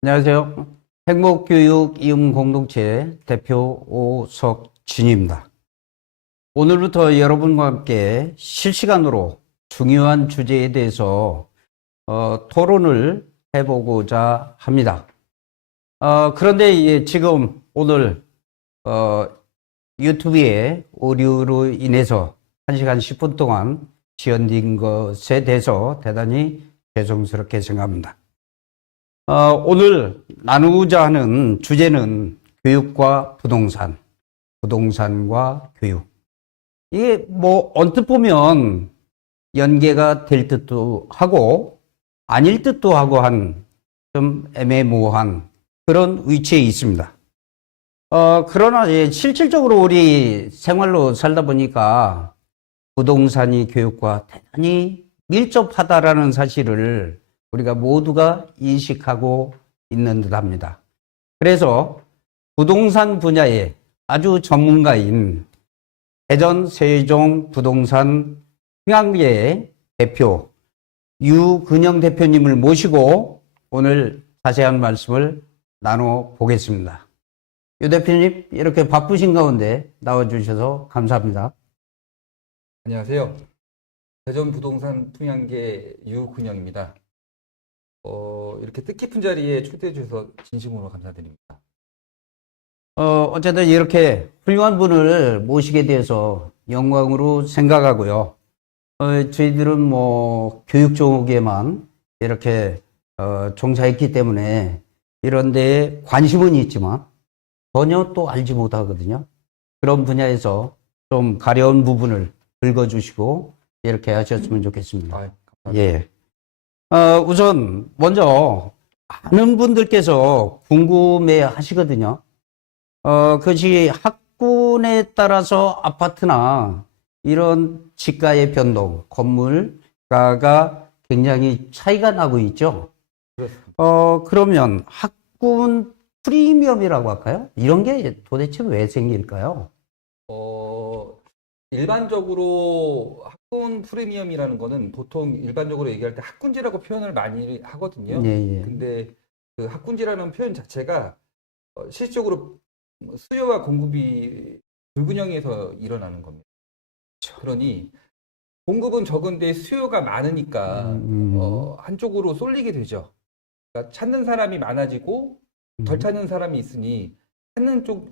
안녕하세요. 행복교육 이음공동체 대표 오석진입니다. 오늘부터 여러분과 함께 실시간으로 중요한 주제에 대해서 토론을 해보고자 합니다. 그런데 지금 오늘 유튜브에 오류로 인해서 1시간 10분 동안 지연된 것에 대해서 대단히 죄송스럽게 생각합니다. 오늘 나누고자 하는 주제는 교육과 부동산, 부동산과 교육. 이게 언뜻 보면 연계가 될 듯도 하고 아닐 듯도 하고 한 좀 애매모호한 그런 위치에 있습니다. 그러나 실질적으로 우리 생활로 살다 보니까 부동산이 교육과 대단히 밀접하다라는 사실을 우리가 모두가 인식하고 있는 듯 합니다. 그래서 부동산 분야의 아주 전문가인 대전 세종 부동산 흥향계의 대표 유근영 대표님을 모시고 오늘 자세한 말씀을 나눠보겠습니다. 유 대표님, 이렇게 바쁘신 가운데 나와주셔서 감사합니다. 안녕하세요. 대전 부동산 풍향계 유근영입니다. 이렇게 뜻깊은 자리에 초대해 주셔서 진심으로 감사드립니다. 어쨌든 이렇게 훌륭한 분을 모시게 돼서 영광으로 생각하고요. 저희들은 교육 쪽에만 이렇게 종사했기 때문에 이런 데에 관심은 있지만 전혀 또 알지 못하거든요. 그런 분야에서 좀 가려운 부분을 긁어주시고 이렇게 하셨으면 좋겠습니다. 감사합니다. 예. 우선 먼저 많은 분들께서 궁금해 하시거든요. 그것이 학군에 따라서 아파트나 이런 지가의 변동, 건물가가 굉장히 차이가 나고 있죠. 그렇습니다. 그러면 학군 프리미엄이라고 할까요? 이런 게 도대체 왜 생길까요? 일반적으로 학군 프리미엄이라는 거는 보통 일반적으로 얘기할 때 학군지라고 표현을 많이 하거든요. 예. 근데 그 학군지라는 표현 자체가 실질적으로 수요와 공급이 불균형에서 일어나는 겁니다. 그러니 공급은 적은데 수요가 많으니까 한쪽으로 쏠리게 되죠. 그러니까 찾는 사람이 많아지고 덜 찾는 사람이 있으니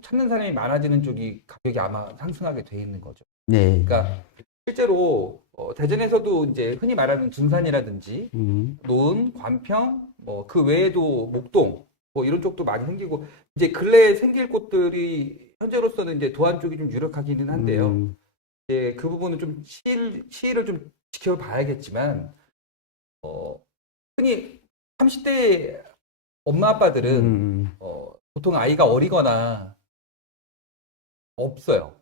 찾는 사람이 많아지는 쪽이 가격이 아마 상승하게 돼 있는 거죠. 네. 그러니까 실제로 대전에서도 이제 흔히 말하는 둔산이라든지 노은, 관평, 그 외에도 목동 이런 쪽도 많이 생기고 이제 근래에 생길 곳들이 현재로서는 이제 도안 쪽이 좀 유력하기는 한데요. 이제 그 부분은 좀 시일을 좀 지켜봐야겠지만 흔히 30대 엄마 아빠들은 보통 아이가 어리거나 없어요.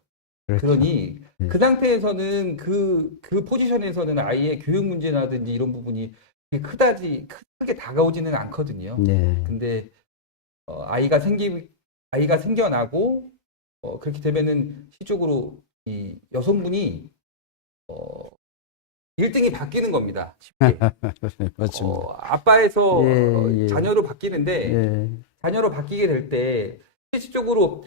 그렇죠. 그러니 그 상태에서는 그 포지션에서는 아이의 교육 문제라든지 이런 부분이 크게 다가오지는 않거든요. 네. 근데 아이가 생겨나고 그렇게 되면은 실적으로 이 여성분이 1등이 바뀌는 겁니다. 쉽게. 맞습니다. 아빠에서 예. 자녀로 바뀌는데 예. 자녀로 바뀌게 될 때 실질적으로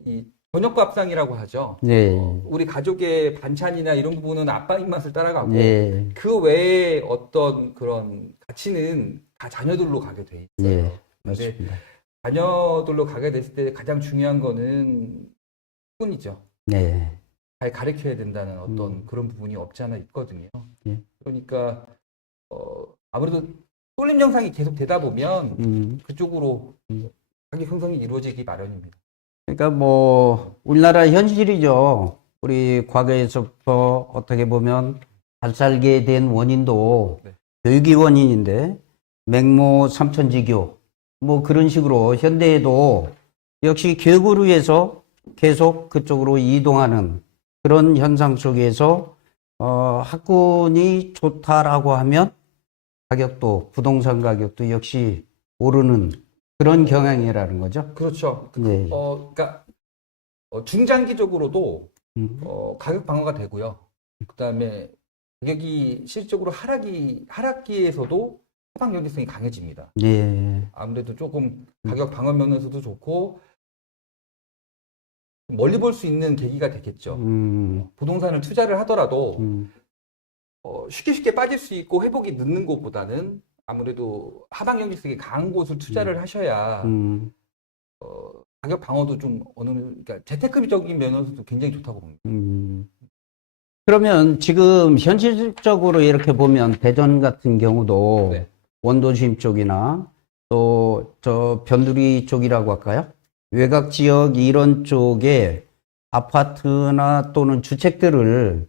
이 저녁밥상이라고 하죠. 네. 우리 가족의 반찬이나 이런 부분은 아빠 입맛을 따라가고 네. 그 외에 어떤 그런 가치는 다 자녀들로 가게 돼 있어요. 네. 근데 맞습니다. 자녀들로 가게 됐을 때 가장 중요한 거는 학군이죠. 네. 잘 가르쳐야 된다는 어떤 그런 부분이 없지 않아 있거든요. 예. 그러니까 아무래도 쏠림 현상이 계속 되다 보면 그쪽으로 가격 형성이 이루어지기 마련입니다. 그러니까 우리나라 현실이죠. 우리 과거에서부터 어떻게 보면 잘 살게 된 원인도 네. 교육이 원인인데 맹모 삼천지교 그런 식으로 현대에도 역시 교육을 위해서 계속 그쪽으로 이동하는 그런 현상 속에서 학군이 좋다라고 하면 가격도 부동산 가격도 역시 오르는 그런 경향이라는 거죠. 그렇죠. 네. 그러니까 중장기적으로도 가격 방어가 되고요. 그다음에 가격이 실질적으로 하락기에서도 해방 경제성이 강해집니다. 예. 아무래도 조금 가격 방어 면에서도 좋고 멀리 볼 수 있는 계기가 되겠죠. 부동산을 투자를 하더라도 쉽게 빠질 수 있고 회복이 늦는 곳보다는 아무래도 하방 경제성이 강한 곳을 투자를 하셔야 가격 방어도 좀 그러니까 재테크적인 면에서도 굉장히 좋다고 봅니다. 그러면 지금 현실적으로 이렇게 보면 대전 같은 경우도 네. 원도심 쪽이나 또 저 변두리 쪽이라고 할까요? 외곽 지역 이런 쪽에 아파트나 또는 주택들을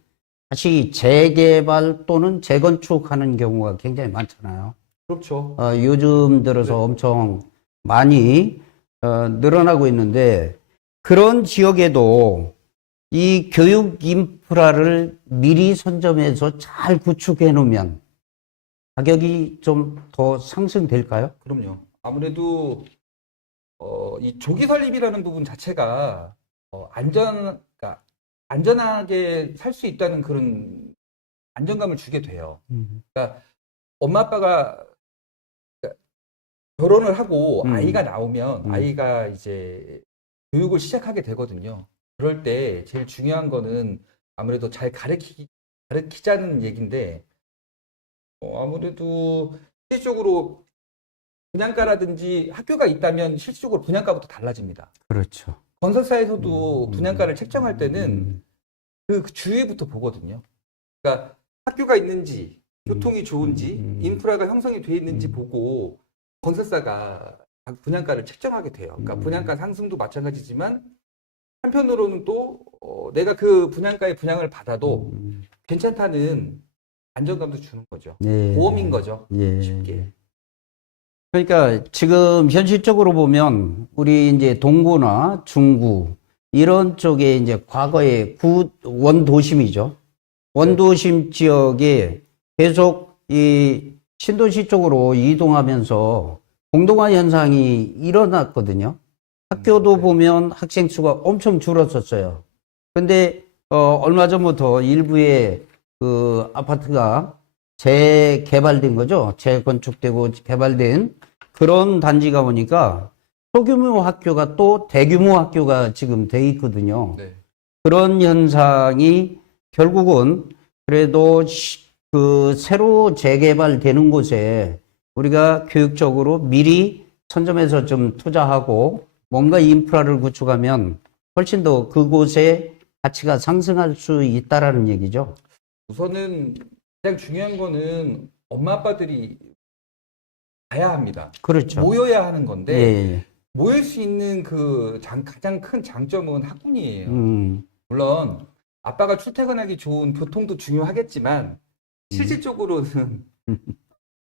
다시 재개발 또는 재건축하는 경우가 굉장히 많잖아요. 그렇죠. 요즘 들어서 네. 엄청 많이 늘어나고 있는데 그런 지역에도 이 교육 인프라를 미리 선점해서 잘 구축해 놓으면 가격이 좀 더 상승될까요? 그럼요. 아무래도 이 조기 설립이라는 부분 자체가 그러니까 안전하게 살 수 있다는 그런 안정감을 주게 돼요. 그러니까 엄마 아빠가 그러니까 결혼을 하고 아이가 나오면 아이가 이제 교육을 시작하게 되거든요. 그럴 때 제일 중요한 거는 아무래도 잘 가르치자는 얘기인데 아무래도 실질적으로 분양가라든지 학교가 있다면 실질적으로 분양가부터 달라집니다. 그렇죠. 건설사에서도 분양가를 책정할 때는 그 주위부터 보거든요. 그러니까 학교가 있는지, 교통이 좋은지, 인프라가 형성이 돼 있는지 보고 건설사가 분양가를 책정하게 돼요. 그러니까 분양가 상승도 마찬가지지만 한편으로는 또 내가 그 분양가에 분양을 받아도 괜찮다는 안정감도 주는 거죠. 예. 보험인 거죠. 예. 쉽게. 그러니까 지금 현실적으로 보면 우리 이제 동구나 중구 이런 쪽에 이제 과거에 원도심이죠. 원도심 지역에 계속 이 신도시 쪽으로 이동하면서 공동화 현상이 일어났거든요. 학교도 네. 보면 학생 수가 엄청 줄었었어요. 근데 얼마 전부터 일부의 그 아파트가 재개발된 거죠. 재건축되고 개발된 그런 단지가 오니까 소규모 학교가 또 대규모 학교가 지금 돼 있거든요. 네. 그런 현상이 결국은 그래도 그 새로 재개발되는 곳에 우리가 교육적으로 미리 선점해서 좀 투자하고 뭔가 인프라를 구축하면 훨씬 더 그곳의 가치가 상승할 수 있다라는 얘기죠. 우선은 가장 중요한 거는 엄마 아빠들이 가야 합니다. 그렇죠. 모여야 하는 건데 예. 모일 수 있는 그 가장 큰 장점은 학군이에요. 음. 물론 아빠가 출퇴근하기 좋은 교통도 중요하겠지만 실질적으로는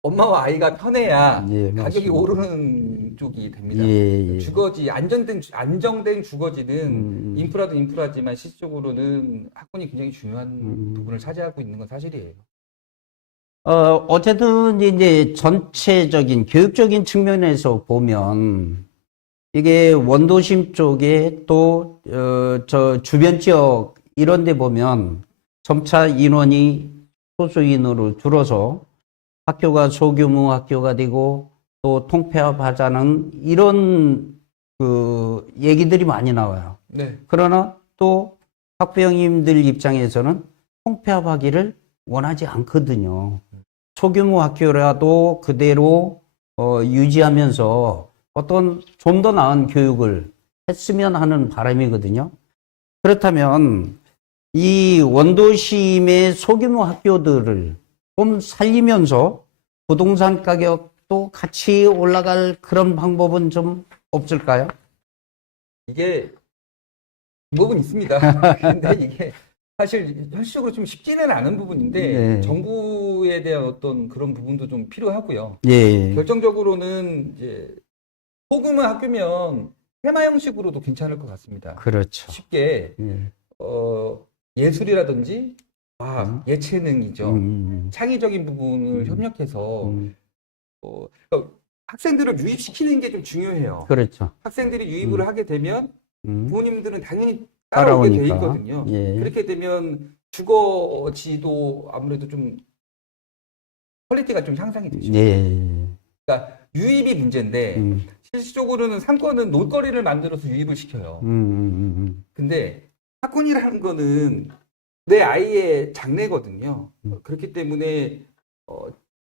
엄마와 아이가 편해야 예, 가격이 맞습니다. 오르는 쪽이 됩니다. 예. 주거지 안정된 주거지는 인프라도 인프라지만 실질적으로는 학군이 굉장히 중요한 부분을 차지하고 있는 건 사실이에요. 어쨌든 이제 전체적인 교육적인 측면에서 보면 이게 원도심 쪽에 또 저 주변 지역 이런 데 보면 점차 인원이 소수인으로 줄어서 학교가 소규모 학교가 되고 또 통폐합하자는 이런 그 얘기들이 많이 나와요. 네. 그러나 또 학부형님들 입장에서는 통폐합하기를 원하지 않거든요. 소규모 학교라도 그대로 유지하면서 어떤 좀 더 나은 교육을 했으면 하는 바람이거든요. 그렇다면 이 원도심의 소규모 학교들을 좀 살리면서 부동산 가격도 같이 올라갈 그런 방법은 좀 없을까요? 이게 방법은 있습니다. 근데 이게 사실 현실적으로 좀 쉽지는 않은 부분인데 네. 정부에 대한 어떤 그런 부분도 좀 필요하고요. 예. 결정적으로는 이제 소규모 학교면 테마 형식으로도 괜찮을 것 같습니다. 그렇죠. 쉽게 예. 예술이라든지 예체능이죠. 창의적인 부분을 협력해서 그러니까 학생들을 유입시키는 게 좀 중요해요. 그렇죠. 학생들이 유입을 하게 되면 부모님들은 당연히 따라오게 따라오니까. 돼 있거든요. 예. 그렇게 되면 주거지도 아무래도 좀 퀄리티가 좀 향상이 되죠. 예. 그러니까 유입이 문제인데 실질적으로는 상권은 놀거리를 만들어서 유입을 시켜요. 근데 학군이라는 거는 내 아이의 장래거든요. 그렇기 때문에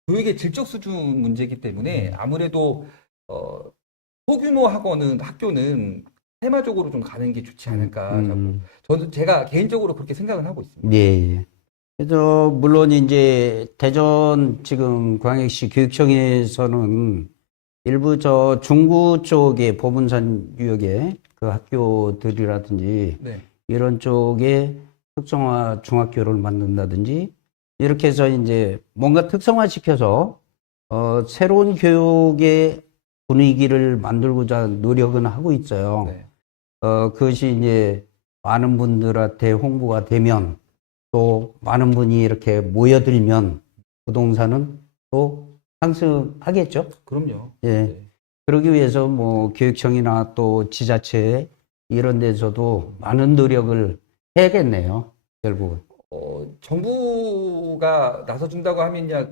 교육의 질적 수준 문제이기 때문에 아무래도 소규모 학교는 테마적으로 좀 가는 게 좋지 않을까. 저는 제가 개인적으로 그렇게 생각을 하고 있습니다. 예. 그래서 물론 이제 대전 지금 광역시 교육청에서는 일부 저 중구 쪽에 보문산 유역의 그 학교들이라든지 네. 이런 쪽에 특성화 중학교를 만든다든지 이렇게 해서 이제 뭔가 특성화 시켜서 새로운 교육의 분위기를 만들고자 노력은 하고 있어요. 네. 그것이 이제 많은 분들한테 홍보가 되면 또 많은 분이 이렇게 모여들면 부동산은 또 상승하겠죠. 그럼요. 예. 네. 그러기 위해서 뭐 교육청이나 또 지자체 이런 데서도 많은 노력을 해야겠네요. 결국은. 정부가 나서준다고 하면야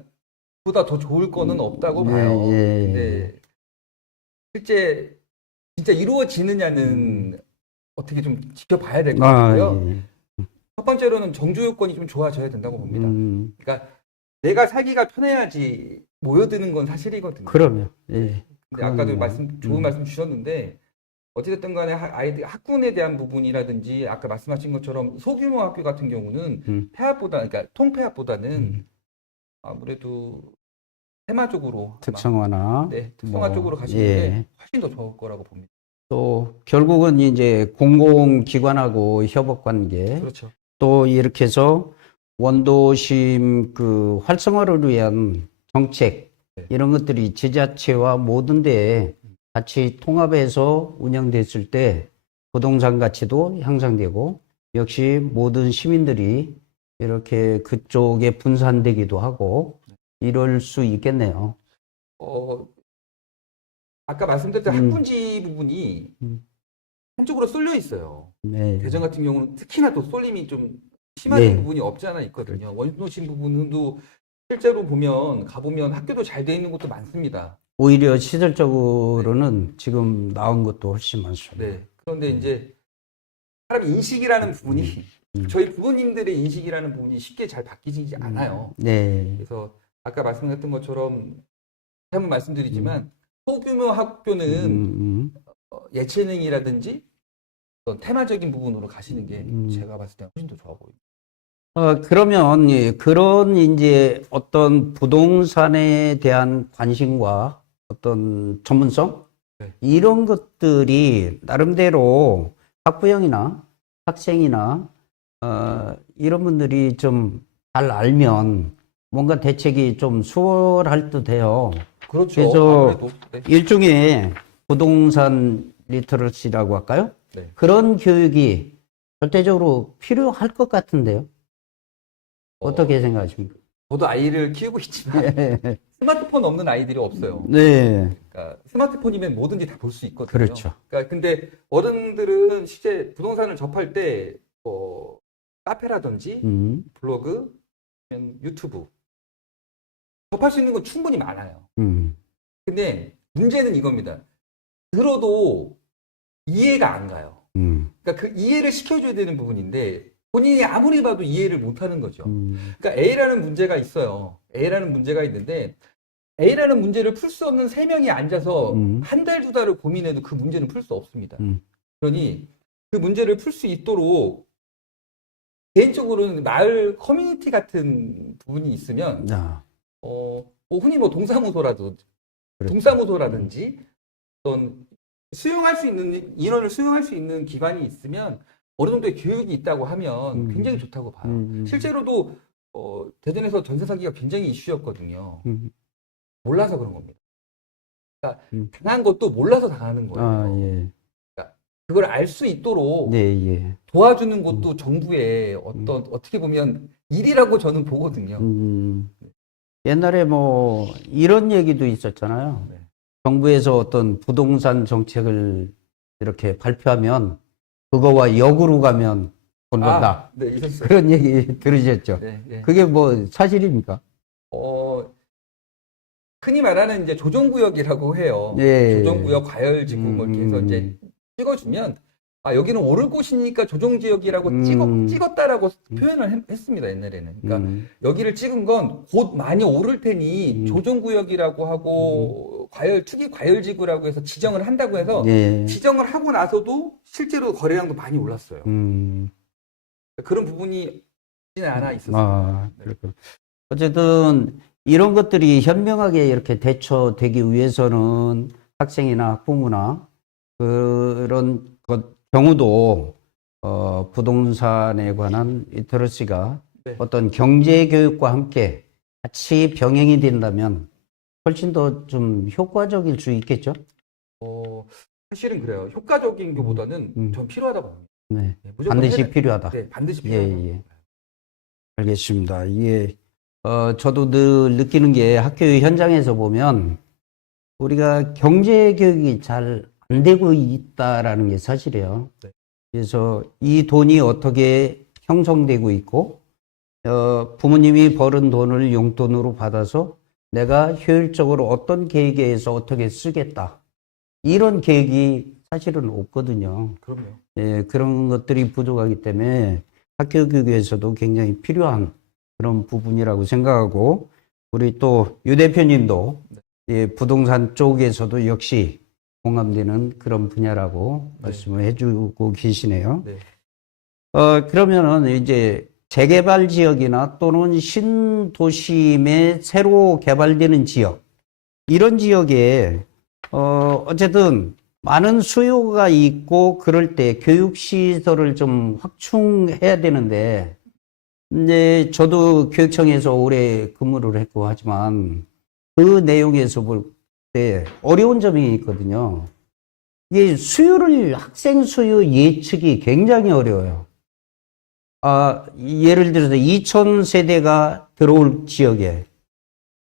보다 더 좋을 거는 없다고 네, 봐요. 예. 근데 실제 진짜 이루어지느냐는 어떻게 좀 지켜봐야 될 것 같고요. 예. 첫 번째로는 정주 요건이 좀 좋아져야 된다고 봅니다. 그러니까 내가 살기가 편해야지 모여드는 건 사실이거든요. 그러면, 예. 근데 아까도 그럼요. 좋은 말씀 주셨는데 어찌됐든 간에 아이들 학군에 대한 부분이라든지 아까 말씀하신 것처럼 소규모 학교 같은 경우는 그러니까 통폐합보다는 아무래도 테마적으로 특성화나, 네, 특성화 뭐, 쪽으로 가시는 예. 게 훨씬 더 좋을 거라고 봅니다. 또, 결국은 이제 공공기관하고 협업관계, 그렇죠. 또 이렇게 해서 원도심 그 활성화를 위한 정책, 네. 이런 것들이 지자체와 모든 데에 같이 통합해서 운영됐을 때 부동산 가치도 향상되고 역시 모든 시민들이 이렇게 그쪽에 분산되기도 하고 이럴 수 있겠네요. 아까 말씀드렸던 음. 학군지 부분이 한쪽으로 쏠려 있어요. 네. 대전 같은 경우는 특히나 또 쏠림이 좀 심한 네. 부분이 없지 않아 있거든요. 원도심 부분도 실제로 가보면 학교도 잘 돼 있는 곳도 많습니다. 오히려 시설적으로는 지금 나온 것도 훨씬 많습니다. 네. 그런데 이제 사람 인식이라는 부분이 저희 부모님들의 인식이라는 부분이 쉽게 잘 바뀌지 않아요. 네. 그래서 아까 말씀드렸던 것처럼 한번 말씀드리지만 소규모 학교는 예체능이라든지 어떤 테마적인 부분으로 가시는 게 제가 봤을 때 훨씬 더 좋아 보입니다. 그러면 예, 그런 이제 어떤 부동산에 대한 관심과 어떤 전문성 네. 이런 것들이 나름대로 학부형이나 학생이나 이런 분들이 좀 잘 알면 뭔가 대책이 좀 수월할 듯 해요. 그렇죠. 그래서 아무래도 네. 일종의 부동산 리터러시라고 할까요? 네. 그런 교육이 절대적으로 필요할 것 같은데요. 어떻게 생각하십니까? 저도 아이를 키우고 있지만 스마트폰 없는 아이들이 없어요. 네. 그러니까 스마트폰이면 뭐든지 다 볼 수 있거든요. 그렇죠. 그러니까 근데 어른들은 실제 부동산을 접할 때 카페라든지 블로그, 아니면 유튜브 접할 수 있는 건 충분히 많아요. 근데 문제는 이겁니다. 들어도 이해가 안 가요. 그러니까 그 이해를 시켜줘야 되는 부분인데 본인이 아무리 봐도 이해를 못하는 거죠. 그러니까 A라는 문제가 있어요. A라는 문제가 있는데 A라는 문제를 풀 수 없는 세 명이 앉아서 한 달, 두 달을 고민해도 그 문제는 풀 수 없습니다. 그러니 그 문제를 풀 수 있도록 개인적으로는 마을 커뮤니티 같은 부분이 있으면 흔히 뭐 동사무소라든지 어떤 수용할 수 있는 인원을 수용할 수 있는 기관이 있으면 어느 정도의 교육이 있다고 하면 굉장히 좋다고 봐요. 실제로도 대전에서 전세 사기가 굉장히 이슈였거든요. 몰라서 그런 겁니다. 그러니까 당한 것도 몰라서 당하는 거예요. 예. 그러니까 그걸 알 수 있도록 네, 예. 도와주는 것도 정부의 어떻게 보면 일이라고 저는 보거든요. 옛날에 뭐 이런 얘기도 있었잖아요. 네. 정부에서 어떤 부동산 정책을 이렇게 발표하면 그거와 역으로 가면 돈 번다. 네, 있었어요. 그런 얘기 들으셨죠? 네, 네. 그게 뭐 사실입니까? 흔히 말하는 이제 조정구역이라고 해요. 예. 조정구역, 과열지구 뭐 이렇게 해서 이제 찍어주면 아 여기는 오를 곳이니까 조정지역이라고 찍었다라고 표현을 했습니다 옛날에는. 그러니까 여기를 찍은 건 곧 많이 오를 테니 조정구역이라고 하고 투기 과열지구라고 해서 지정을 한다고 해서 예. 지정을 하고 나서도 실제로 거래량도 많이 올랐어요. 그런 부분이 있지는 않아 있었어요. 아, 그렇군. 어쨌든 이런 것들이 현명하게 이렇게 대처되기 위해서는 학생이나 학부모나 그런 경우도 부동산에 관한 리터러시가 네. 어떤 경제 교육과 함께 같이 병행이 된다면 훨씬 더 좀 효과적일 수 있겠죠? 사실은 그래요. 효과적인 것보다는 전 필요하다고 봅니다. 네. 네, 무조건 반드시 필요하다. 네, 반드시 예, 필요하다고 예. 봅니다. 알겠습니다. 이게 저도 늘 느끼는 게 학교 현장에서 보면 우리가 경제 교육이 잘 안 되고 있다라는 게 사실이에요. 네. 그래서 이 돈이 어떻게 형성되고 있고 부모님이 벌은 돈을 용돈으로 받아서 내가 효율적으로 어떤 계획에 의해서 어떻게 쓰겠다. 이런 계획이 사실은 없거든요. 그럼요. 예, 그런 것들이 부족하기 때문에 학교 교육에서도 굉장히 필요한 그런 부분이라고 생각하고 우리 또 유 대표님도 예, 부동산 쪽에서도 역시 공감되는 그런 분야라고 네. 말씀을 해주고 계시네요. 네. 그러면은 이제 재개발 지역이나 또는 신도심에 새로 개발되는 지역, 이런 지역에 어쨌든 많은 수요가 있고 그럴 때 교육시설을 좀 확충해야 되는데 이제 저도 교육청에서 오래 근무를 했고 하지만 그 내용에서 볼 때 어려운 점이 있거든요. 이게 학생 수요 예측이 굉장히 어려워요. 예를 들어서 2000세대가 들어올 지역에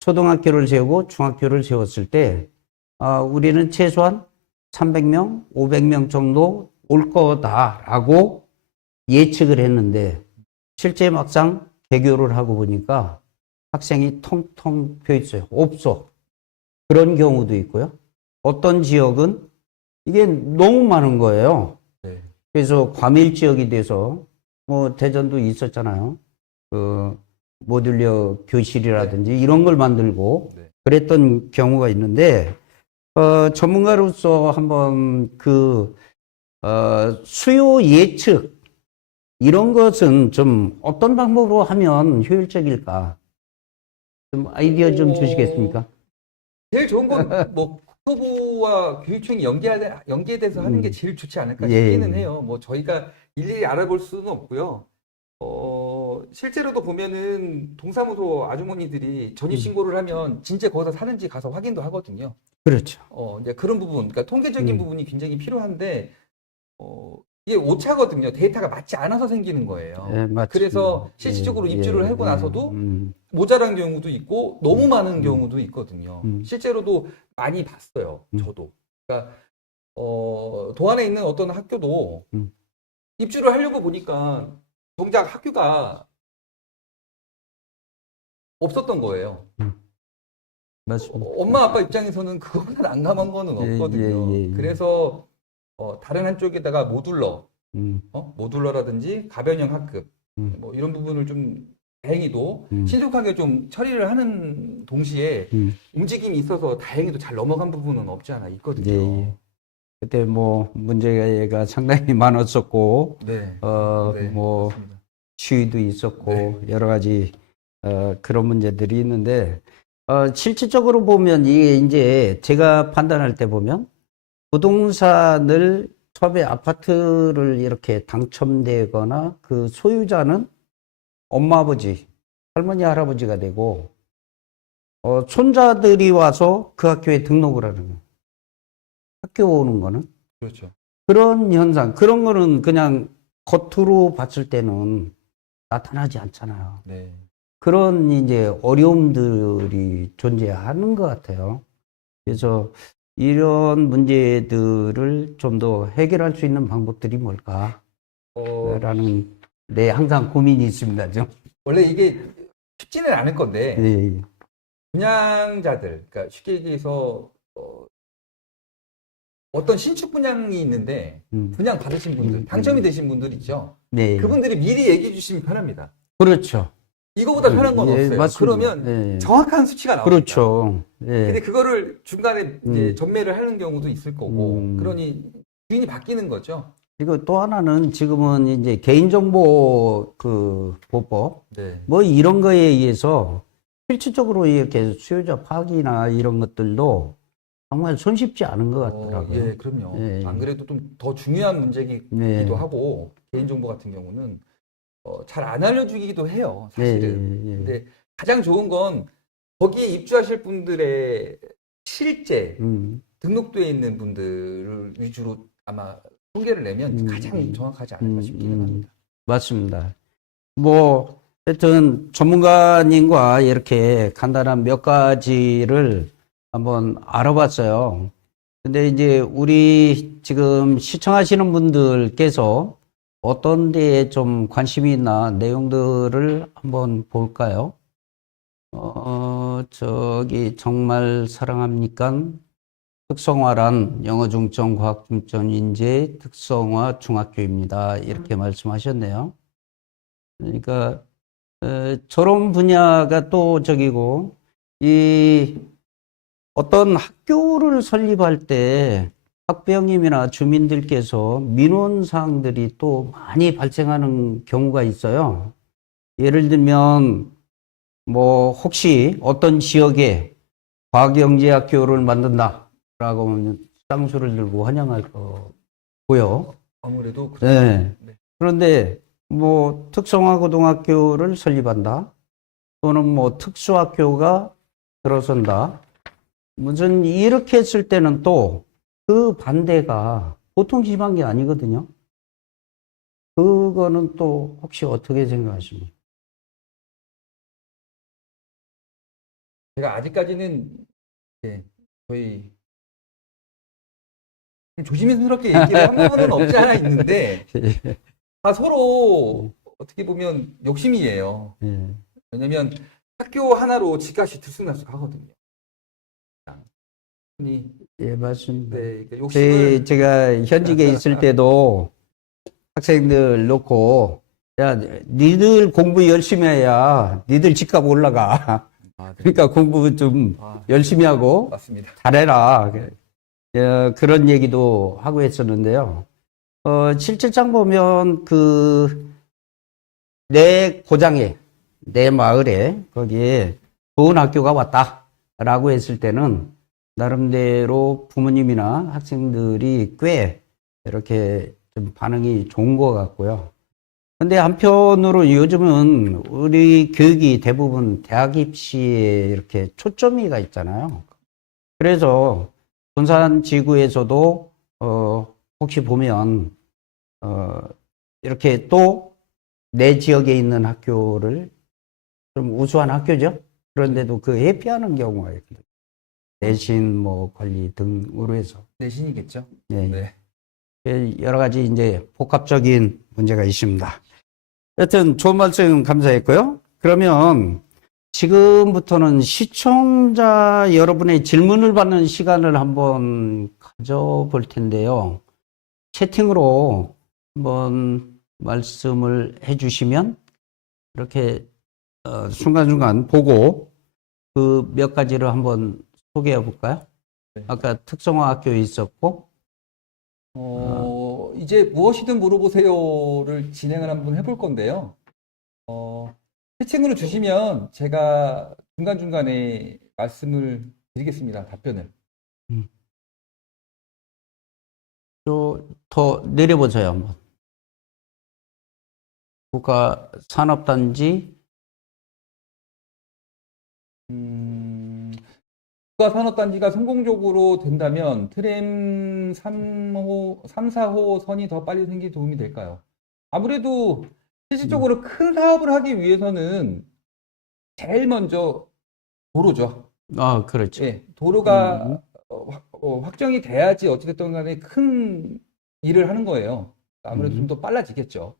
초등학교를 세우고 중학교를 세웠을 때 우리는 최소한 300명, 500명 정도 올 거다라고 예측을 했는데 실제 막상 개교를 하고 보니까 학생이 텅텅 펴 있어요. 없어. 그런 경우도 있고요. 어떤 지역은 이게 너무 많은 거예요. 네. 그래서 과밀 지역이 돼서 뭐 대전도 있었잖아요. 그 모듈러 교실이라든지 이런 걸 만들고 네. 그랬던 경우가 있는데 전문가로서 한번 수요 예측 이런 것은 좀 어떤 방법으로 하면 효율적일까? 좀 아이디어 좀 주시겠습니까? 제일 좋은 건 뭐 국토부와 교육청이 연계돼서 하는 게 제일 좋지 않을까 예. 싶기는 해요. 뭐 저희가 일일이 알아볼 수는 없고요. 실제로도 보면은 동사무소 아주머니들이 전입신고를 하면 진짜 거기서 사는지 가서 확인도 하거든요. 그렇죠. 이제 그런 부분, 그러니까 통계적인 부분이 굉장히 필요한데, 이게 오차거든요. 데이터가 맞지 않아서 생기는 거예요. 예, 맞습니다. 그래서 실질적으로 예, 입주를 예, 하고 나서도 음. 모자란 경우도 있고 너무 많은 경우도 있거든요. 음. 실제로도 많이 봤어요. 저도. 그러니까 도안에 있는 어떤 학교도 입주를 하려고 보니까 정작 학교가 없었던 거예요. 맞습니다. 엄마 아빠 입장에서는 그거보다 난감한 거는 예, 없거든요. 예, 예. 그래서 다른 한쪽에다가 음. 모듈러라든지 가변형 학급 뭐 이런 부분을 좀 다행히도 신속하게 좀 처리를 하는 동시에 움직임이 있어서 다행히도 잘 넘어간 부분은 없지 않아 있거든요. 예. 그때 뭐 문제가 상당히 많았었고 네. 뭐 맞습니다. 시위도 있었고 여러 가지 그런 문제들이 있는데 실질적으로 보면 이게 이제 제가 판단할 때 보면 부동산을 처음에 아파트를 이렇게 당첨되거나 그 소유자는 엄마 아버지 할머니 할아버지가 되고 손자들이 와서 그 학교에 등록을 하는 거예요. 학교 오는 거는 그렇죠. 그런 현상 그런 거는 그냥 겉으로 봤을 때는 나타나지 않잖아요. 네. 그런 이제 어려움들이 존재하는 것 같아요. 그래서 이런 문제들을 좀 더 해결할 수 있는 방법들이 뭘까? 라는 항상 고민이 있습니다. 좀. 원래 이게 쉽지는 않을 건데 예, 분양자들, 그러니까 쉽게 얘기해서 어떤 신축 분양이 있는데 분양 받으신 분들, 당첨이 되신 분들 있죠. 네. 그분들이 미리 얘기해 주시면 편합니다. 그렇죠. 이거보다 편한 건 예, 없어요. 맞습니다. 그러면 예. 정확한 수치가 나옵니다. 그렇죠. 예. 근데 그거를 중간에 이제 음. 전매를 하는 경우도 있을 거고, 음. 그러니 주인이 바뀌는 거죠. 그리고 또 하나는 지금은 이제 개인정보 그 보호법 네. 뭐 이런 거에 의해서 실질적으로 이렇게 수요자 파악이나 이런 것들도 정말 손쉽지 않은 것 같더라고요. 예, 그럼요. 예. 안 그래도 좀 더 중요한 문제이기도 네. 하고, 개인정보 같은 경우는 잘 안 알려주기도 해요, 예, 사실은. 예, 예. 근데 가장 좋은 건 거기에 입주하실 분들의 실제 등록되어 있는 분들을 위주로 아마 통계를 내면 가장 정확하지 않을까 싶기는 합니다. 맞습니다. 뭐, 하여튼 전문가님과 이렇게 간단한 몇 가지를 한번 알아봤어요. 근데 이제 우리 지금 시청하시는 분들께서 어떤 데에 좀 관심이 있나 내용들을 한번 볼까요? 저기 정말 사랑합니까? 특성화란 영어 중점, 과학 중점, 인재 특성화 중학교입니다. 이렇게 말씀하셨네요. 그러니까 저런 분야가 또 저기고 이 어떤 학교를 설립할 때 학부형님이나 주민들께서 민원 사항들이 또 많이 발생하는 경우가 있어요. 예를 들면 뭐 혹시 어떤 지역에 과학영재학교를 만든다라고 하면 쌍수를 들고 환영할 거고요. 아무래도 네. 네. 그런데 뭐 특성화 고등학교를 설립한다 또는 뭐 특수학교가 들어선다 무슨 이렇게 했을 때는 또 그 반대가 보통 심한 게 아니거든요. 그거는 또 혹시 어떻게 생각하십니까? 제가 아직까지는 예, 거의 좀 조심스럽게 얘기를 한 부분은 없지 않아 있는데 서로 어떻게 보면 욕심이에요. 예. 왜냐면 학교 하나로 집값이 들쑥날쑥하거든요. 예, 맞습니다. 네, 그러니까 욕심을 제가 현직에 있을 때도 학생들 놓고, 야, 니들 공부 열심히 해야 니들 집값 올라가. 네. 그러니까 공부 좀 열심히 하고 맞습니다. 잘해라. 그런 얘기도 하고 했었는데요. 실질상 보면 내 고장에, 내 마을에 거기에 좋은 학교가 왔다라고 했을 때는 나름대로 부모님이나 학생들이 꽤 이렇게 좀 반응이 좋은 것 같고요. 근데 한편으로 요즘은 우리 교육이 대부분 대학 입시에 이렇게 초점이가 있잖아요. 그래서 군산지구에서도 혹시 보면 이렇게 또 내 지역에 있는 학교를 좀 우수한 학교죠. 그런데도 그 회피하는 경우가 있거든요. 내신 뭐 관리 등으로 해서. 내신이겠죠? 네. 네. 여러 가지 이제 복합적인 문제가 있습니다. 여튼 좋은 말씀 감사했고요. 그러면 지금부터는 시청자 여러분의 질문을 받는 시간을 한번 가져볼 텐데요. 채팅으로 한번 말씀을 해주시면 이렇게 순간순간 보고 그 몇 가지를 한번 소개해 볼까요? 네. 아까 특성화 학교에 있었고 이제 무엇이든 물어보세요를 진행을 한번 해볼 건데요. 채팅으로 주시면 제가 중간중간에 말씀을 드리겠습니다. 답변을. 더 내려보세요 한번. 국가산업단지 국가산업단지가 성공적으로 된다면 트램 3호, 3, 4호 선이 더 빨리 생기 도움이 될까요? 아무래도 실질적으로 큰 사업을 하기 위해서는 제일 먼저 도로죠. 아 그렇죠. 예, 도로가 확정이 돼야지 어찌됐든 간에 큰 일을 하는 거예요. 아무래도 좀 더 빨라지겠죠.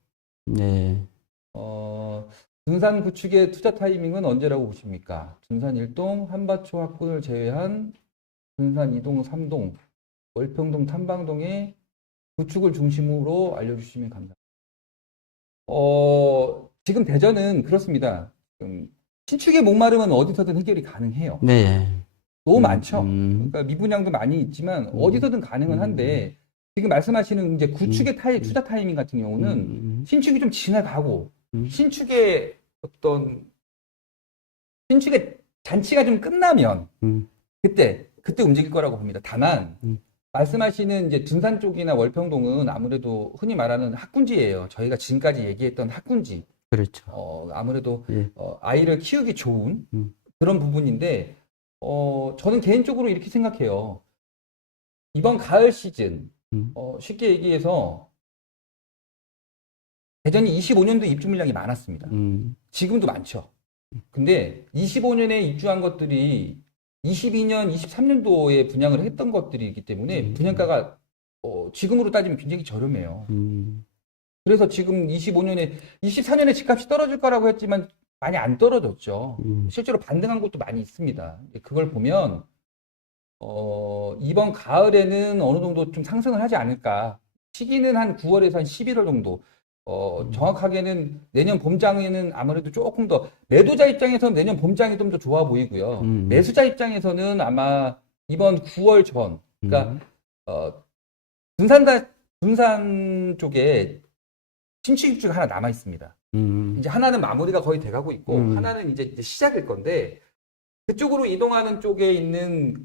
네. 둔산 구축의 투자 타이밍은 언제라고 보십니까? 둔산 1동, 한바초 학군을 제외한 둔산 2동, 3동, 월평동, 탐방동의 구축을 중심으로 알려주시면 감사합니다. 지금 대전은 그렇습니다. 신축의 목마름은 어디서든 해결이 가능해요. 네. 너무 많죠. 음. 그러니까 미분양도 많이 있지만 어디서든 가능은 한데 지금 말씀하시는 이제 구축의 투자 타이밍 같은 경우는 신축이 좀 지나가고 신축의 잔치가 좀 끝나면 그때 움직일 거라고 봅니다. 다만 말씀하시는 이제 둔산 쪽이나 월평동은 아무래도 흔히 말하는 학군지예요. 저희가 지금까지 얘기했던 학군지. 그렇죠. 아무래도 예. 아이를 키우기 좋은 그런 부분인데 저는 개인적으로 이렇게 생각해요. 이번 가을 시즌 쉽게 얘기해서 대전이 25년도 입주 물량이 많았습니다. 지금도 많죠. 근데 25년에 입주한 것들이 22년, 23년도에 분양을 했던 것들이기 때문에 분양가가 지금으로 따지면 굉장히 저렴해요. 그래서 지금 24년에 집값이 떨어질 거라고 했지만 많이 안 떨어졌죠. 실제로 반등한 곳도 많이 있습니다. 그걸 보면 이번 가을에는 어느 정도 좀 상승을 하지 않을까. 시기는 한 9월에서 한 11월 정도. 정확하게는 내년 봄장에는 아무래도 조금 더 매도자 입장에서는 내년 봄장이 좀 더 좋아 보이고요. 매수자 입장에서는 아마 이번 9월 전, 그러니까 둔산 쪽에 신축 입주가 하나 남아 있습니다. 이제 하나는 마무리가 거의 돼가고 있고 하나는 이제 시작일 건데 그쪽으로 이동하는 쪽에 있는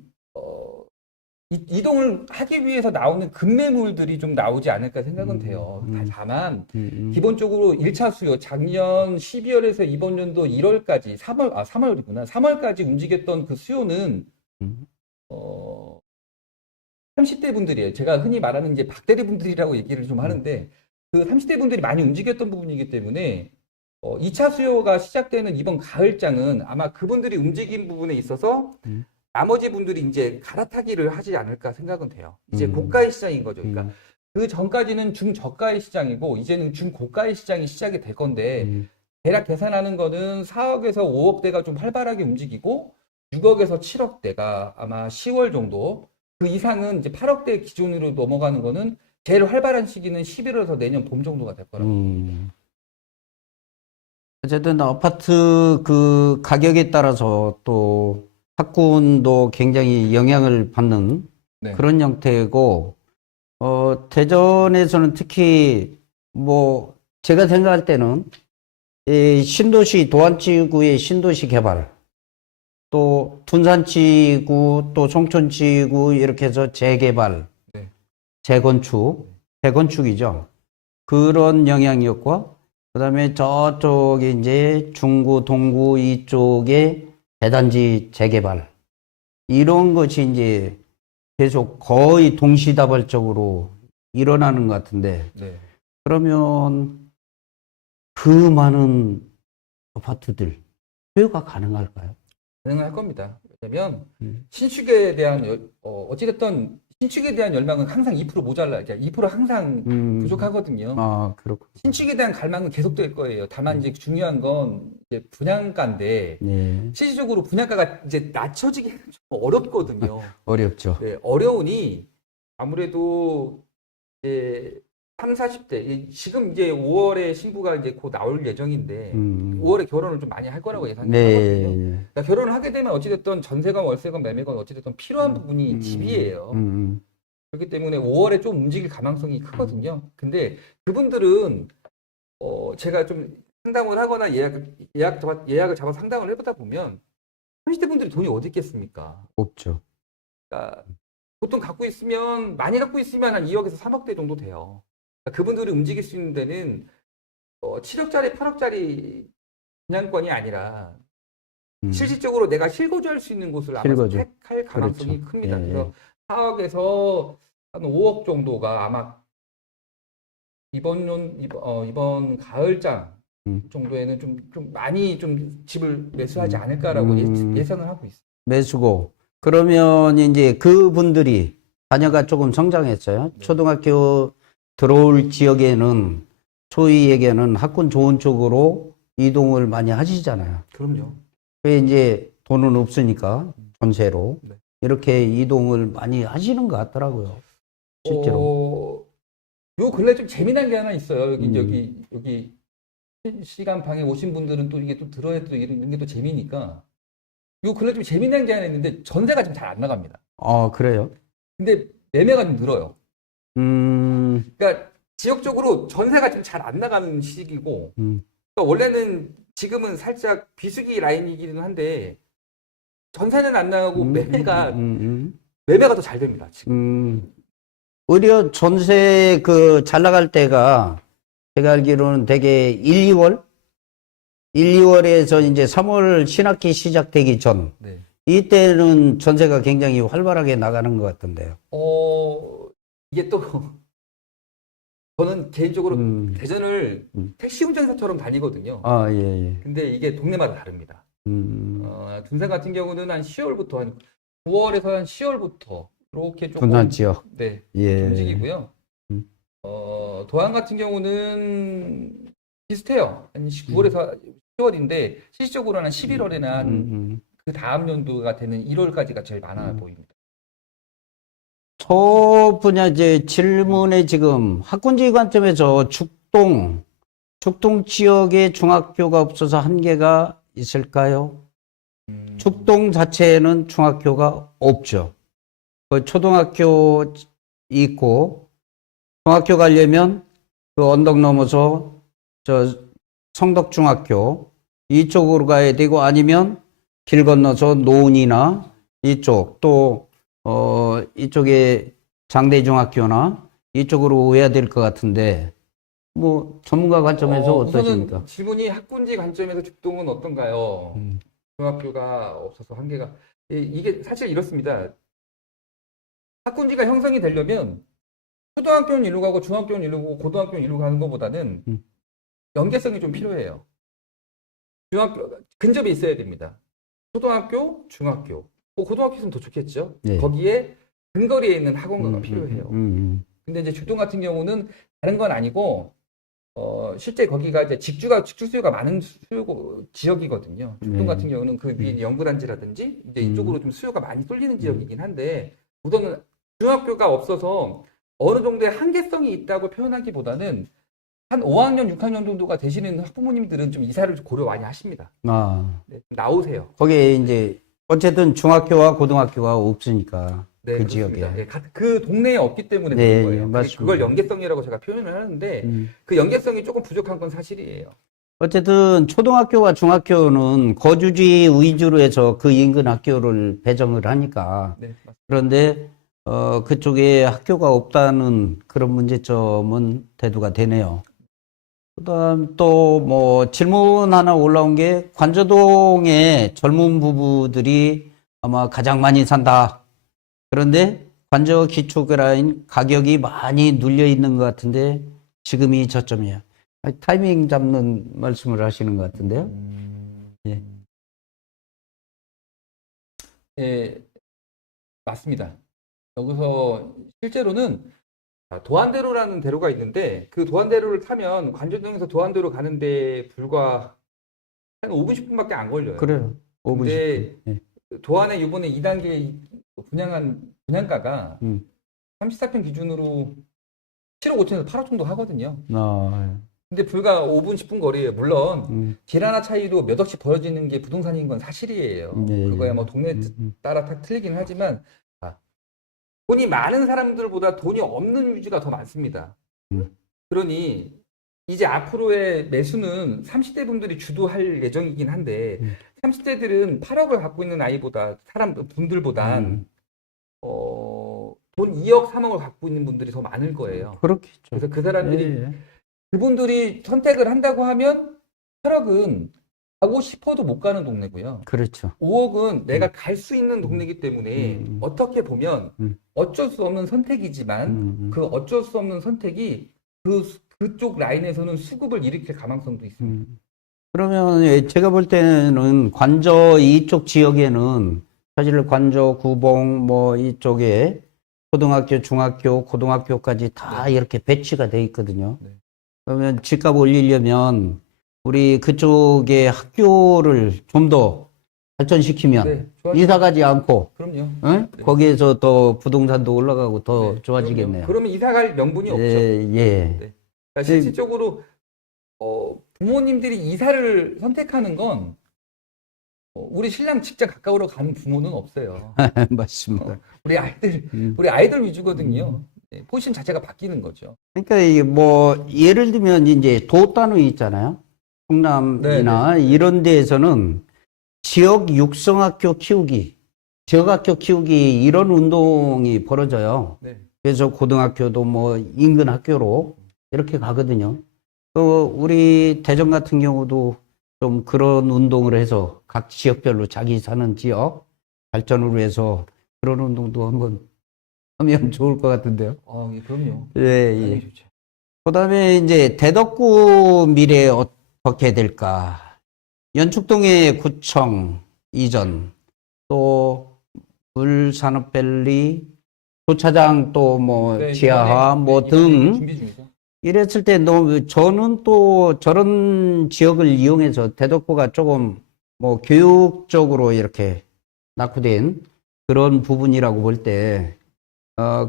이동을 하기 위해서 나오는 급매물들이 좀 나오지 않을까 생각은 돼요. 다만 기본적으로 1차 수요 작년 12월에서 이번 연도 1월까지 3월이구나. 3월까지 움직였던 그 수요는 30대 분들이에요. 제가 흔히 말하는 이제 박대리 분들이라고 얘기를 좀 하는데 그 30대 분들이 많이 움직였던 부분이기 때문에 2차 수요가 시작되는 이번 가을장은 아마 그분들이 움직인 부분에 있어서 나머지 분들이 이제 갈아타기를 하지 않을까 생각은 돼요. 이제 고가의 시장인 거죠. 그러니까 그 전까지는 중저가의 시장이고 이제는 중고가의 시장이 시작이 될 건데 대략 계산하는 거는 4억에서 5억대가 좀 활발하게 움직이고 6억에서 7억대가 아마 10월 정도 그 이상은 이제 8억대 기준으로 넘어가는 거는 제일 활발한 시기는 11월에서 내년 봄 정도가 될 거라고. 어쨌든 아파트 그 가격에 따라서 또 학군도 굉장히 영향을 받는 네. 그런 형태고, 대전에서는 특히 뭐 제가 생각할 때는 이 신도시 도안지구의 신도시 개발, 또 둔산지구, 또 송천지구 이렇게 해서 재개발, 네. 재건축이죠. 그런 영향이었고, 그다음에 저쪽에 이제 중구, 동구 이쪽에 대단지 재개발 이런 것이 이제 계속 거의 동시다발적으로 일어나는 것 같은데 네. 그러면 그 많은 아파트들 소유가 가능할까요? 가능할 겁니다. 왜냐면 신축에 대한 어찌됐든 신축에 대한 열망은 항상 2% 모자라, 그러니까 2% 항상 부족하거든요. 아, 그렇군요. 신축에 대한 갈망은 계속될 거예요. 다만 이제 중요한 건 이제 분양가인데 네. 실질적으로 분양가가 이제 낮춰지기는 좀 어렵거든요. 어렵죠. 네, 어려우니 아무래도 이제 30, 40대 지금 이제 5월에 신부가 이제 곧 나올 예정인데 5월에 결혼을 좀 많이 할 거라고 예상하거든요. 네. 그러니까 결혼을 하게 되면 어찌됐든 전세건 월세건 매매건 어찌됐든 필요한 부분이 집이에요. 그렇기 때문에 5월에 좀 움직일 가능성이 크거든요. 근데 그분들은 제가 좀 상담을 하거나 예약을 잡아 상담을 해보다 보면 30대 분들이 돈이 어디 있겠습니까? 없죠. 그러니까 보통 많이 갖고 있으면 한 2억에서 3억대 정도 돼요. 그러니까 그분들이 움직일 수 있는 데는 7억짜리, 8억짜리 분양권이 아니라 실질적으로 내가 실거주할 수 있는 곳을 아마 실거주. 택할 가능성이 그렇죠. 큽니다. 예, 그래서 4억에서 한 5억 정도가 아마 이번 가을장 정도에는 좀 많이 좀 집을 매수하지 않을까라고 예상을 하고 있어요. 매수고 그러면 이제 그분들이 자녀가 조금 성장했어요. 네. 초등학교 들어올 지역에는 소위 얘기하는 학군 좋은 쪽으로 이동을 많이 하시잖아요. 그럼요. 왜 이제 돈은 없으니까 전세로 네. 이렇게 이동을 많이 하시는 것 같더라고요. 실제로. 요 근래 좀 재미난 게 하나 있어요. 여기 시간 방에 오신 분들은 또 이게 또 들어야 또 이런 게 또 재미니까. 요 근래 좀 재미난 게 하나 있는데 전세가 좀 잘 안 나갑니다. 아, 그래요? 근데 매매가 좀 늘어요. 음, 그러니까 지역적으로 전세가 좀 잘 안 나가는 시기고, 그러니까 원래는 지금은 살짝 비수기 라인이기는 한데 전세는 안 나가고 매매가 더 잘 됩니다. 지금. 오히려 전세 잘 나갈 때가 제가 알기로는 되게 1, 2월? 1, 2월에서 이제 3월 신학기 시작되기 전, 네. 이때는 전세가 굉장히 활발하게 나가는 것 같던데요. 이게 또 저는 개인적으로 대전을 음. 택시 운전사처럼 다니거든요. 아, 예, 예. 근데 이게 동네마다 다릅니다. 둔산 같은 경우는 한 10월부터 한 9월에서 한 10월부터 이렇게 조금 분산 지역. 네, 예. 움직이고요. 음. 도안 같은 경우는 비슷해요. 한 9월에서 10월인데 실질적으로는 한 11월에나 한 그 다음 연도가 되는 1월까지가 제일 많아 보입니다. 저 분야 이제 질문에 지금 학군지 관점에서 죽동 지역에 중학교가 없어서 한계가 있을까요? 죽동 자체에는 중학교가 없죠. 초등학교 있고, 중학교 가려면 그 언덕 넘어서 성덕중학교 이쪽으로 가야 되고, 아니면 길 건너서 노은이나 이쪽, 또 이쪽에 장대중학교나 이쪽으로 오야 될 것 같은데, 뭐 전문가 관점에서 어떠십니까? 우선은 질문이 학군지 관점에서 죽동은 어떤가요? 중학교가 없어서 한계가 이게 사실 이렇습니다. 학군지가 형성이 되려면 초등학교는 일로 가고 중학교는 일로 가고 고등학교는 일로 가는 것보다는 연계성이 좀 필요해요. 중학교 근접이 있어야 됩니다. 초등학교, 중학교, 고등학교 있으면 더 좋겠죠. 네. 거기에 근거리에 있는 학원가가 필요해요. 근데 이제 죽동 같은 경우는 다른 건 아니고 실제 거기가 이제 직주 수요가 많은 지역이거든요. 죽동 같은 경우는 그 위에 연구단지라든지 이제 이쪽으로 좀 수요가 많이 쏠리는 지역이긴 한데 우선은 중학교가 없어서 어느 정도의 한계성이 있다고 표현하기보다는 한 5학년, 6학년 정도가 되시는 학부모님들은 좀 이사를 고려 많이 하십니다. 아, 네, 좀 나오세요. 거기에 이제 어쨌든 중학교와 고등학교가 없으니까 네, 그 그렇습니다. 지역에. 예, 그 동네에 없기 때문에 네, 그런 거예요. 예, 맞습니다. 그걸 연계성이라고 제가 표현을 하는데 그 연계성이 조금 부족한 건 사실이에요. 어쨌든 초등학교와 중학교는 거주지 위주로 해서 그 인근 학교를 배정을 하니까. 네, 맞습니다. 그런데 그쪽에 학교가 없다는 그런 문제점은 대두가 되네요. 그다음 또 뭐 질문 하나 올라온 게 관저동에 젊은 부부들이 아마 가장 많이 산다. 그런데 관저 기초라인 가격이 많이 눌려 있는 것 같은데 지금이 저점이야. 타이밍 잡는 말씀을 하시는 것 같은데요. 예. 예, 맞습니다. 여기서 실제로는 도안대로라는 대로가 있는데 그 도안대로를 타면 관저동에서 도안대로 가는데 불과 한 5분, 10분밖에 안 걸려요. 그래요. 5분, 근데 10분. 예. 도안에 이번에 2단계 분양한 분양가가 34평 기준으로 7억 5천에서 8억 정도 하거든요. 아, 근데 불과 5분, 10분 거리에 물론 길 하나 차이로 몇 억씩 벌어지는 게 부동산인 건 사실이에요. 예, 그거야 예. 뭐 동네 따라 다 틀리긴 하지만 돈이 많은 사람들보다 돈이 없는 유지가 더 많습니다. 그러니 이제 앞으로의 매수는 30대 분들이 주도할 예정이긴 한데 30대들은 8억을 갖고 있는 분들보단 돈 2억, 3억을 갖고 있는 분들이 더 많을 거예요. 그렇겠죠. 그래서 그 사람들이 예, 예. 그분들이 선택을 한다고 하면 8억은 가고 싶어도 못 가는 동네고요. 그렇죠. 5억은 내가 갈 수 있는 동네이기 때문에 어떻게 보면 어쩔 수 없는 선택이지만 그 어쩔 수 없는 선택이 그쪽 라인에서는 수급을 일으킬 가망성도 있습니다. 그러면 예, 제가 볼 때는 관저 이쪽 지역에는 사실 관저, 구봉 뭐 이쪽에 초등학교, 중학교, 고등학교까지 다 이렇게 배치가 돼 있거든요. 네. 그러면 집값 올리려면 우리 그쪽의 학교를 좀 더 발전시키면 네, 이사 가지 않고 그럼요. 응? 네. 거기에서 또 부동산도 올라가고 더 네, 좋아지겠네요. 그러면 이사 갈 명분이 없죠. 예, 예. 네. 그러니까 실질적으로 부모님들이 이사를 선택하는 건 우리 신랑 직장 가까우로 가는 부모는 없어요. 맞습니다. 우리 아이들 위주거든요. 네, 포지션 자체가 바뀌는 거죠. 그러니까 이게 뭐 예를 들면 이제 도단위 있잖아요. 충남이나 이런 데에서는 지역 육성학교 키우기, 지역학교 키우기 이런 운동이 벌어져요. 네. 그래서 고등학교도 뭐 인근 학교로 이렇게 가거든요. 또 우리 대전 같은 경우도 좀 그런 운동을 해서 각 지역별로 자기 사는 지역 발전을 위해서 그런 운동도 한번 하면 좋을 것 같은데요. 예, 그럼요. 예, 당연히 예. 좋죠. 그다음에 이제 대덕구 미래 어떻게 될까? 연축동의 구청 이전, 또 물산업밸리, 주차장 또 뭐 네, 지하화 이번에 뭐 등 준비 중이죠. 이랬을 때 너무 저는 또 저런 지역을 이용해서 대덕구가 조금 뭐 교육적으로 이렇게 낙후된 그런 부분이라고 볼 때,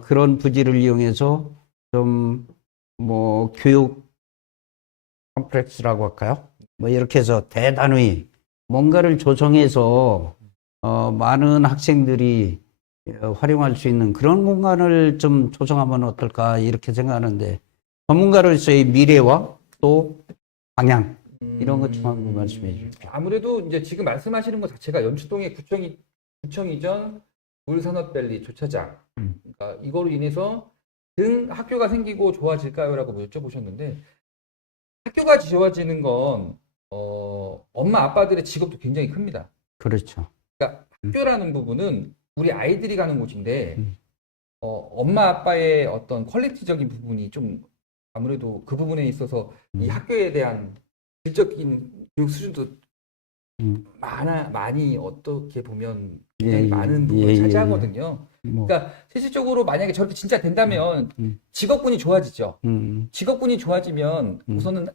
그런 부지를 이용해서 좀 뭐 교육 컴플렉스라고 할까요? 뭐 이렇게 해서 대단히 뭔가를 조성해서 많은 학생들이 활용할 수 있는 그런 공간을 좀 조성하면 어떨까 이렇게 생각하는데 전문가로서의 미래와 또 방향 이런 것 좀 한번 말씀해 주십시오. 아무래도 이제 지금 말씀하시는 것 자체가 연축동의 구청 이전 물산업밸리 주차장, 그러니까 이거로 인해서 등 학교가 생기고 좋아질까요라고 여쭤보셨는데 학교가 좋아지는 건 엄마 아빠들의 직업도 굉장히 큽니다. 그렇죠. 그러니까 학교라는 부분은 우리 아이들이 가는 곳인데 음. 엄마 아빠의 어떤 퀄리티적인 부분이 좀 아무래도 그 부분에 있어서 이 학교에 대한 질적인 교육 수준도 많이 어떻게 보면 굉장히 예, 많은 예, 부분을 예, 차지하거든요. 뭐, 그러니까 실질적으로 만약에 저렇게 진짜 된다면 직업군이 좋아지죠. 직업군이 좋아지면 우선은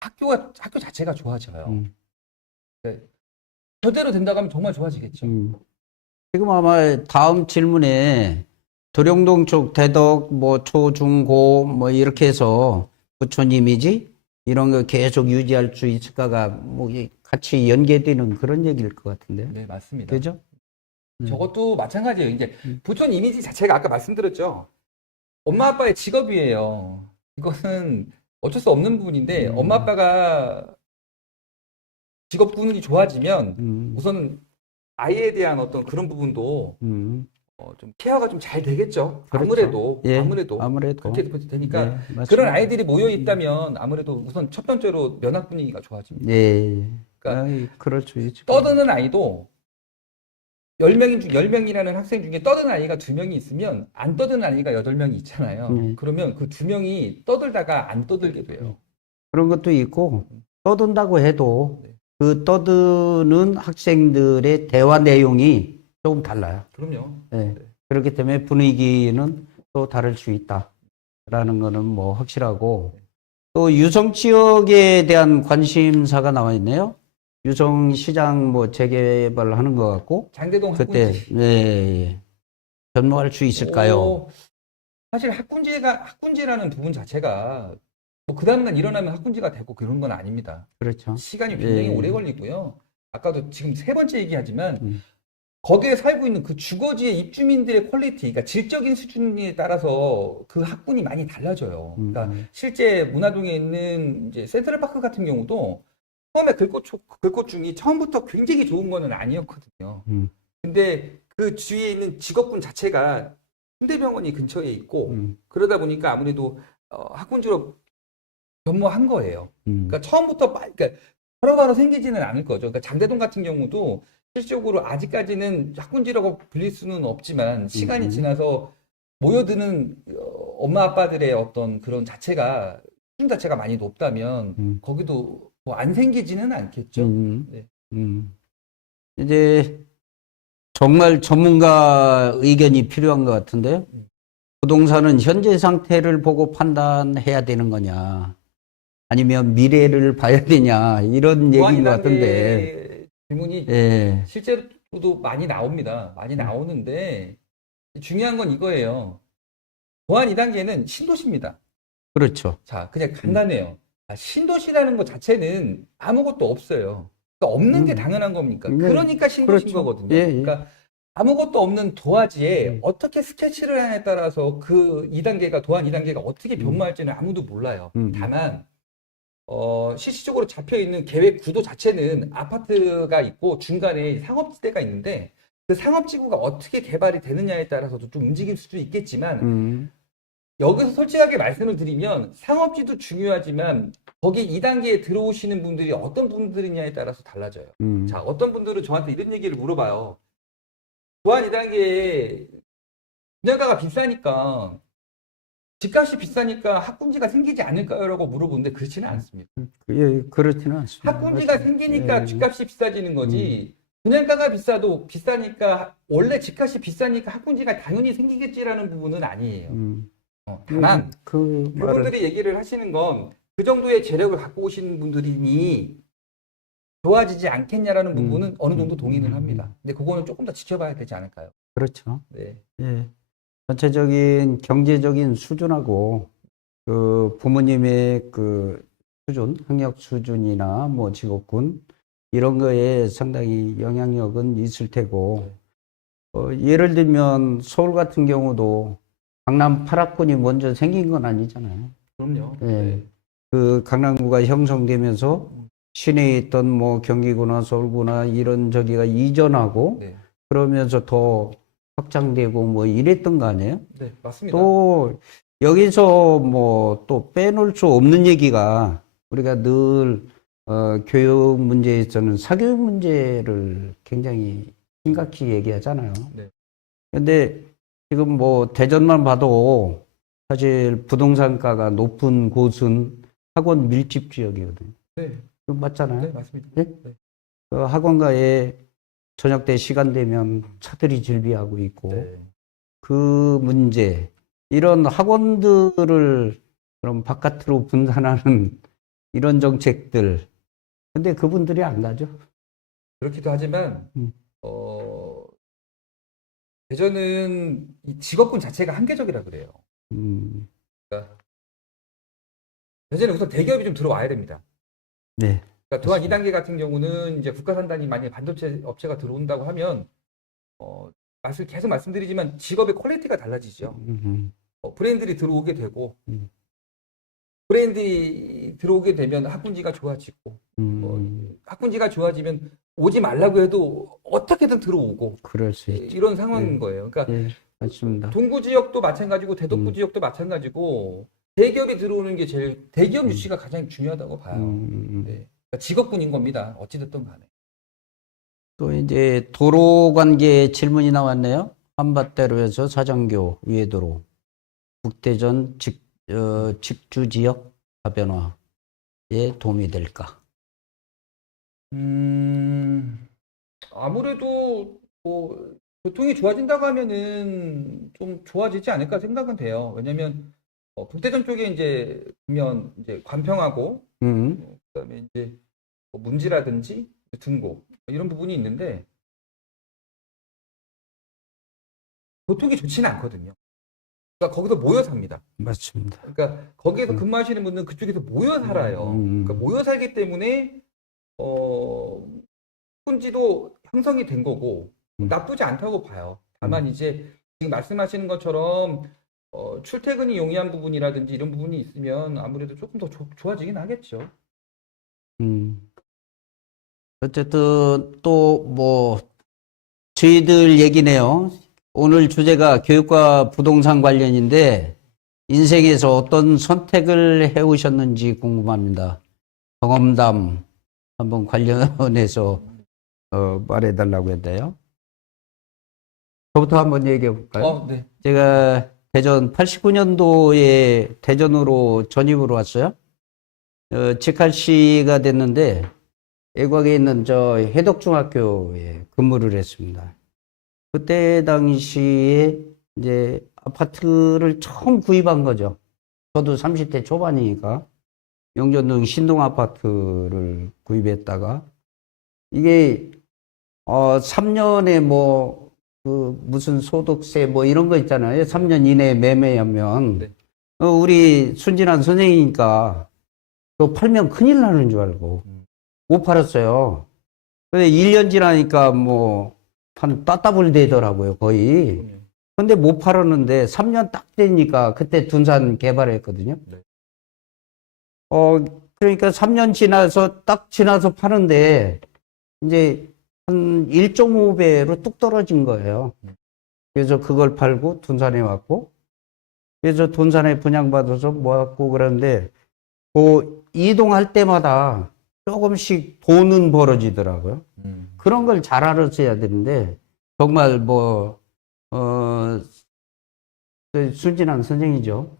학교 자체가 좋아져요. 네. 저대로 된다고 하면 정말 좋아지겠죠. 지금 아마 다음 질문에 도룡동 쪽 대덕 뭐 초중고 뭐 이렇게 해서 부촌 이미지 이런 거 계속 유지할 수 있을까가 뭐 같이 연계되는 그런 얘기일 것 같은데요. 네, 맞습니다. 그죠? 저것도 마찬가지예요. 이제 부촌 이미지 자체가 아까 말씀드렸죠. 엄마 아빠의 직업이에요. 이거는 어쩔 수 없는 부분인데 엄마 아빠가 직업군이 좋아지면 우선은 아이에 대한 어떤 그런 부분도 좀 케어가 좀 잘 되겠죠. 그렇죠. 아무래도 아무래도. 그렇게 되니까 네, 맞습니다. 그런 아이들이 모여 있다면 아무래도 우선 첫 번째로 면학 분위기가 좋아집니다. 예. 그러니까 그럴 수 있죠. 떠드는 아이도 10명이라는 학생 중에 떠드는 아이가 2명이 있으면 안 떠드는 아이가 8명이 있잖아요. 그러면 그 2명이 떠들다가 안 떠들게 돼요. 그런 것도 있고 떠든다고 해도 네. 그 떠드는 학생들의 대화 내용이 조금 달라요. 그럼요. 네. 그렇기 때문에 분위기는 또 다를 수 있다라는 거는 뭐 확실하고 또 유성 지역에 대한 관심사가 나와 있네요. 유성 시장 뭐 재개발하는 것 같고 장대동 그때 학군지. 변모할 수 있을까요? 사실 학군지라는 부분 자체가 뭐 그 다음날 일어나면 학군지가 되고 그런 건 아닙니다. 그렇죠. 시간이 굉장히 예. 오래 걸리고요. 아까도 지금 3번째 얘기하지만 거기에 살고 있는 그 주거지의 입주민들의 퀄리티, 그러니까 질적인 수준에 따라서 그 학군이 많이 달라져요. 그러니까 실제 문화동에 있는 이제 센트럴파크 같은 경우도 처음에 글꽃중이 처음부터 굉장히 좋은 거는 아니었거든요. 근데 그 주위에 있는 직업군 자체가 hun대병원이 근처에 있고 그러다 보니까 아무래도 학군지로 변모한 거예요. 그러니까 처음부터 그러니까 바로바로 생기지는 않을 거죠. 그러니까 장대동 같은 경우도 실질적으로 아직까지는 학군지라고 불릴 수는 없지만 시간이 지나서 모여드는 엄마 아빠들의 어떤 그런 자체가 수준 자체가 많이 높다면 거기도 뭐 안 생기지는 않겠죠. 네. 이제 정말 전문가 의견이 필요한 것 같은데요. 부동산은 현재 상태를 보고 판단해야 되는 거냐. 아니면 미래를 봐야 되냐 이런 얘기인 것 같은데. 보안 질문이 예, 실제로도 많이 나옵니다. 많이 나오는데 중요한 건 이거예요. 보안 2단계는 신도시입니다. 그렇죠. 자, 그냥 간단해요. 신도시라는 것 자체는 아무것도 없어요. 그러니까 없는 게 당연한 겁니까? 네, 그러니까 신도시인 그렇죠. 거거든요. 예, 예. 그러니까 아무것도 없는 도화지에 어떻게 스케치를 하냐에 따라서 그 2단계가, 도안 2단계가 어떻게 변모할지는 아무도 몰라요. 다만, 실질적으로 잡혀 있는 계획 구도 자체는 아파트가 있고 중간에 상업지대가 있는데 그 상업지구가 어떻게 개발이 되느냐에 따라서도 좀 움직일 수도 있겠지만 여기서 솔직하게 말씀을 드리면 상업지도 중요하지만 거기 2단계에 들어오시는 분들이 어떤 분들이냐에 따라서 달라져요. 자, 어떤 분들은 저한테 이런 얘기를 물어봐요. 보안 2단계에 분양가가 비싸니까 집값이 비싸니까 학군지가 생기지 않을까요? 라고 물어보는데 그렇지는 않습니다. 예, 그렇지는 않습니다. 학군지가 맞습니다. 생기니까 예. 집값이 비싸지는 거지. 분양가가 비싸니까 원래 집값이 비싸니까 학군지가 당연히 생기겠지라는 부분은 아니에요. 다만 그 말은 그분들이 얘기를 하시는 건 그 정도의 재력을 갖고 오시는 분들이니 좋아지지 않겠냐라는 부분은 어느 정도 동의는 합니다. 근데 그거는 조금 더 지켜봐야 되지 않을까요? 그렇죠. 네. 예. 전체적인 경제적인 수준하고 그 부모님의 그 수준, 학력 수준이나 뭐 직업군 이런 거에 상당히 영향력은 있을 테고 예를 들면 서울 같은 경우도 강남 8학군이 먼저 생긴 건 아니잖아요. 그럼요. 예. 네. 그 강남구가 형성되면서 시내에 있던 뭐 경기구나 서울구나 이런 저기가 이전하고 네. 그러면서 더 확장되고 뭐 이랬던 거 아니에요? 네, 맞습니다. 또 여기서 뭐 또 빼놓을 수 없는 얘기가 우리가 늘 교육 문제에서는 사교육 문제를 굉장히 심각히 얘기하잖아요. 네. 근데 지금 뭐 대전만 봐도 사실 부동산가가 높은 곳은 학원 밀집 지역이거든요. 네. 그거 맞잖아요. 네, 맞습니다. 예? 네. 그 학원가에 저녁 때 시간 되면 차들이 질비하고 있고 네. 그 문제, 이런 학원들을 그럼 바깥으로 분산하는 이런 정책들. 근데 그분들이 안 가죠. 그렇기도 하지만 음. 대전은 이 직업군 자체가 한계적이라 그래요. 그러니까 대전에 우선 대기업이 좀 들어와야 됩니다. 네. 그러니까 도안 2단계 같은 경우는 이제 국가산단이 만약에 반도체 업체가 들어온다고 하면 계속 말씀드리지만 직업의 퀄리티가 달라지죠. 브랜드들이 들어오게 되고 브랜드 들어오게 되면 학군지가 좋아지고 학군지가 좋아지면 오지 말라고 해도 어떻게든 들어오고 그럴 수 있죠. 이런 상황인 거예요. 그러니까 네, 맞습니다. 동구 지역도 마찬가지고 대덕구 지역도 마찬가지고 대기업이 들어오는 게 제일 대기업 유치가 가장 중요하다고 봐요. 네. 그러니까 직업군인 겁니다. 어찌됐든 간에. 또 이제 도로 관계 질문이 나왔네요. 한밭대로에서 사장교 위에도로 북대전 직주 지역 다변화에 도움이 될까? 아무래도 뭐 교통이 좋아진다고 하면은 좀 좋아지지 않을까 생각은 돼요. 왜냐면 북대전 쪽에 이제 보면 이제 관평하고 그다음에 이제 뭐 문지라든지 등고 이런 부분이 있는데 교통이 좋지는 않거든요. 그러니까 거기서 모여 삽니다. 맞습니다. 그러니까 거기에서 근무하시는 분들은 그쪽에서 모여 살아요. 그러니까 모여 살기 때문에 학군지도 형성이 된 거고 나쁘지 않다고 봐요. 다만 이제 지금 말씀하시는 것처럼 출퇴근이 용이한 부분이라든지 이런 부분이 있으면 아무래도 조금 더 좋아지긴 하겠죠. 어쨌든 또 뭐 저희들 얘기네요. 오늘 주제가 교육과 부동산 관련인데 인생에서 어떤 선택을 해오셨는지 궁금합니다. 경험담 한번 관련해서 말해달라고 했대요. 저부터 한번 얘기해 볼까요? 네. 제가 대전 89년도에 대전으로 전입으로 왔어요. 직할시가 됐는데 애곽에 있는 저 해덕중학교에 근무를 했습니다. 그때 당시에 이제 아파트를 처음 구입한 거죠. 저도 30대 초반이니까. 영전동 신동 아파트를 구입했다가 이게 3년에 뭐 그 무슨 소득세 뭐 이런 거 있잖아요. 3년 이내에 매매하면 네. 우리 순진한 선생이니까 또 팔면 큰일 나는 줄 알고 못 팔았어요. 근데 1년 지나니까 뭐 한 따따블 되더라고요, 거의. 그럼요. 근데 못 팔았는데 3년 딱 되니까 그때 둔산 개발했거든요. 네. 그러니까 3년 딱 지나서 파는데 이제 한 1.5배로 뚝 떨어진 거예요. 그래서 그걸 팔고 둔산에 왔고, 그래서 둔산에 분양받아서 모았고 그러는데, 그 이동할 때마다 조금씩 돈은 벌어지더라고요. 그런 걸 잘 알았어야 되는데, 정말 뭐, 순진한 선생이죠.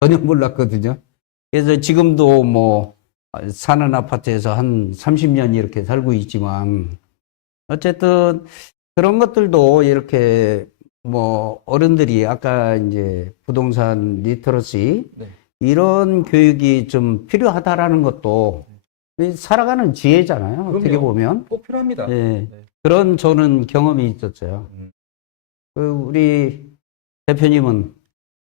전혀 몰랐거든요. 그래서 지금도 뭐, 사는 아파트에서 한 30년 이렇게 살고 있지만, 어쨌든 그런 것들도 이렇게 뭐 어른들이 아까 이제 부동산 리터러시 네. 이런 교육이 좀 필요하다라는 것도 살아가는 지혜잖아요. 어떻게 그럼요. 보면. 꼭 필요합니다. 예. 네. 그런 저는 경험이 있었어요. 우리 대표님은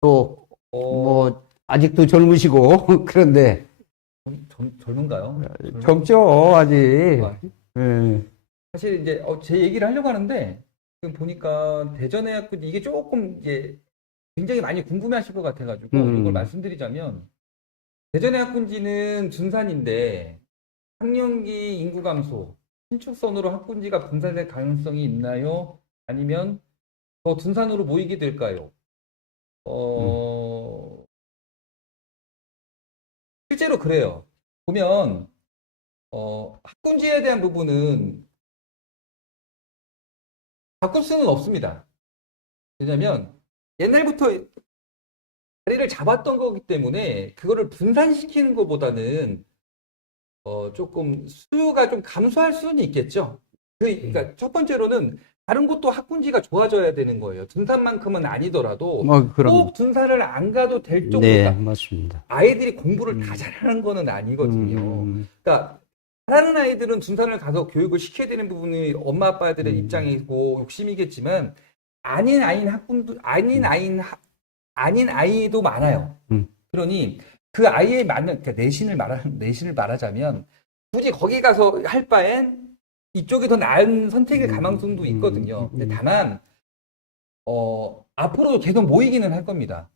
또 뭐 아직도 젊으시고 그런데 젊은가요? 젊죠, 아직. 아, 예. 사실 이제 제 얘기를 하려고 하는데 지금 보니까 대전의 학군 이게 조금 이제 굉장히 많이 궁금해하실 것 같아가지고 이걸 말씀드리자면 대전의 학군지는 둔산인데 학령기 인구 감소, 신축선으로 학군지가 분산될 가능성이 있나요? 아니면 더 둔산으로 모이게 될까요? 실제로 그래요. 보면 학군지에 대한 부분은 바꿀 수는 없습니다. 왜냐면 옛날부터 자리를 잡았던 거기 때문에 그거를 분산시키는 것보다는 조금 수요가 좀 감소할 수는 있겠죠. 그러니까 첫 번째로는 다른 곳도 학군지가 좋아져야 되는 거예요. 둔산만큼은 아니더라도 그럼. 꼭 둔산을 안 가도 될 네, 정도가 맞습니다. 아이들이 공부를 다 잘하는 거는 아니거든요. 그러니까 잘하는 아이들은 둔산을 가서 교육을 시켜야 되는 부분이 엄마 아빠들의 입장이고 욕심이겠지만 아닌 아이도 많아요. 그러니 그 아이에 맞는 그러니까 내신을 말하자면 굳이 거기 가서 할 바엔 이쪽이 더 나은 선택일 가능성도 있거든요. 근데 다만 앞으로도 계속 모이기는 할 겁니다.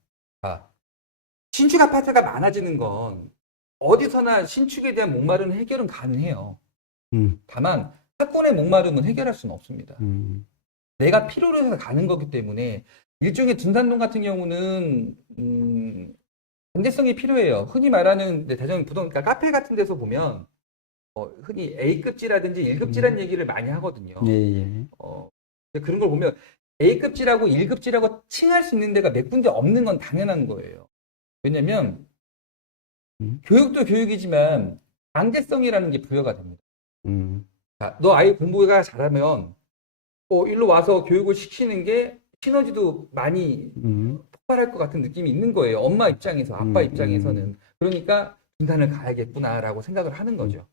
신축 아파트가 많아지는 건 어디서나 신축에 대한 목마름은 해결은 가능해요. 다만 학군의 목마름은 해결할 수는 없습니다. 내가 필요로 해서 가는 거기 때문에 일종의 둔산동 같은 경우는 경제성이 필요해요. 흔히 말하는 대전 그러니까 카페 같은 데서 보면 흔히 A급지라든지 1급지라는 얘기를 많이 하거든요. 예. 그런 걸 보면 A급지라고 1급지라고 칭할 수 있는 데가 몇 군데 없는 건 당연한 거예요. 왜냐면 교육도 교육이지만 강제성이라는 게 부여가 됩니다. 자, 너 아이 공부가 잘하면 일로 와서 교육을 시키는 게 시너지도 많이 폭발할 것 같은 느낌이 있는 거예요. 엄마 입장에서, 아빠 입장에서는. 그러니까 둔산을 가야겠구나라고 생각을 하는 거죠.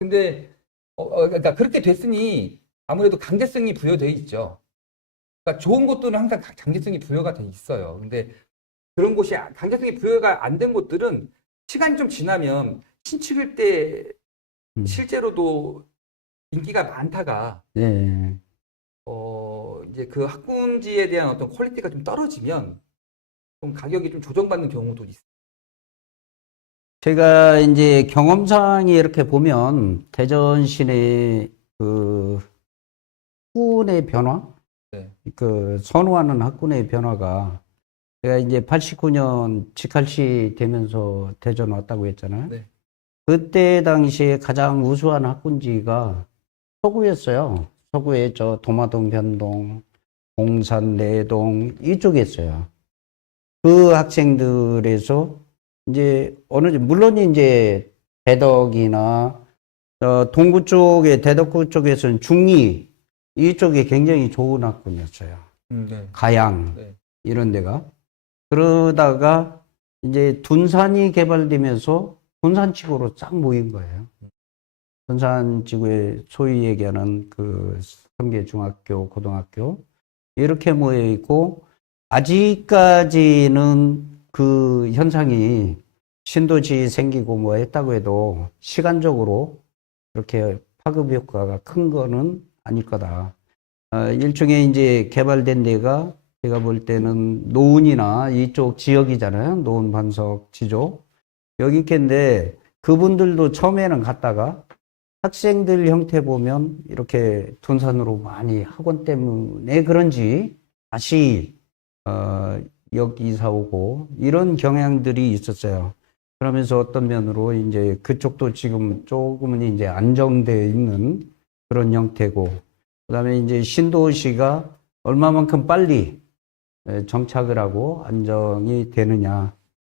근데 그러니까 그렇게 됐으니 아무래도 강제성이 부여돼 있죠. 그러니까 좋은 곳들은 항상 강제성이 부여가 돼 있어요. 근데 그런 곳이 강제성이 부여가 안 된 곳들은 시간이 좀 지나면 신축일 때 실제로도 인기가 많다가 네. 이제 그 학군지에 대한 어떤 퀄리티가 좀 떨어지면 좀 가격이 좀 조정받는 경우도 있어요. 제가 이제 경험상에 이렇게 보면 대전 시내 그 학군의 변화, 네. 그 선호하는 학군의 변화가 제가 이제 89년 직할시 되면서 대전 왔다고 했잖아요. 네. 그때 당시에 가장 우수한 학군지가 서구였어요. 서구에 저 도마동, 변동, 공산, 내동 이쪽에 있어요. 그 학생들에서 이제 물론 이제 대덕이나 동구 쪽에 대덕구 쪽에서는 중리 이쪽에 굉장히 좋은 학군이었어요. 네. 가양 네. 이런 데가 그러다가 이제 둔산이 개발되면서 분산지구로 쫙 모인 거예요. 분산지구에 소위 얘기하는 그 3개 중학교, 고등학교 이렇게 모여 있고 아직까지는 그 현상이 신도시 생기고 뭐 했다고 해도 시간적으로 그렇게 파급 효과가 큰 거는 아닐 거다. 일종의 이제 개발된 데가 제가 볼 때는 노은이나 이쪽 지역이잖아요. 노은, 반석, 지조. 여기 있겠는데 그분들도 처음에는 갔다가 학생들 형태 보면 이렇게 분산으로 많이 학원 때문에 그런지 다시 역 이사 오고 이런 경향들이 있었어요. 그러면서 어떤 면으로 이제 그쪽도 지금 조금은 이제 안정되어 있는 그런 형태고, 그다음에 이제 신도시가 얼마만큼 빨리 정착을 하고 안정이 되느냐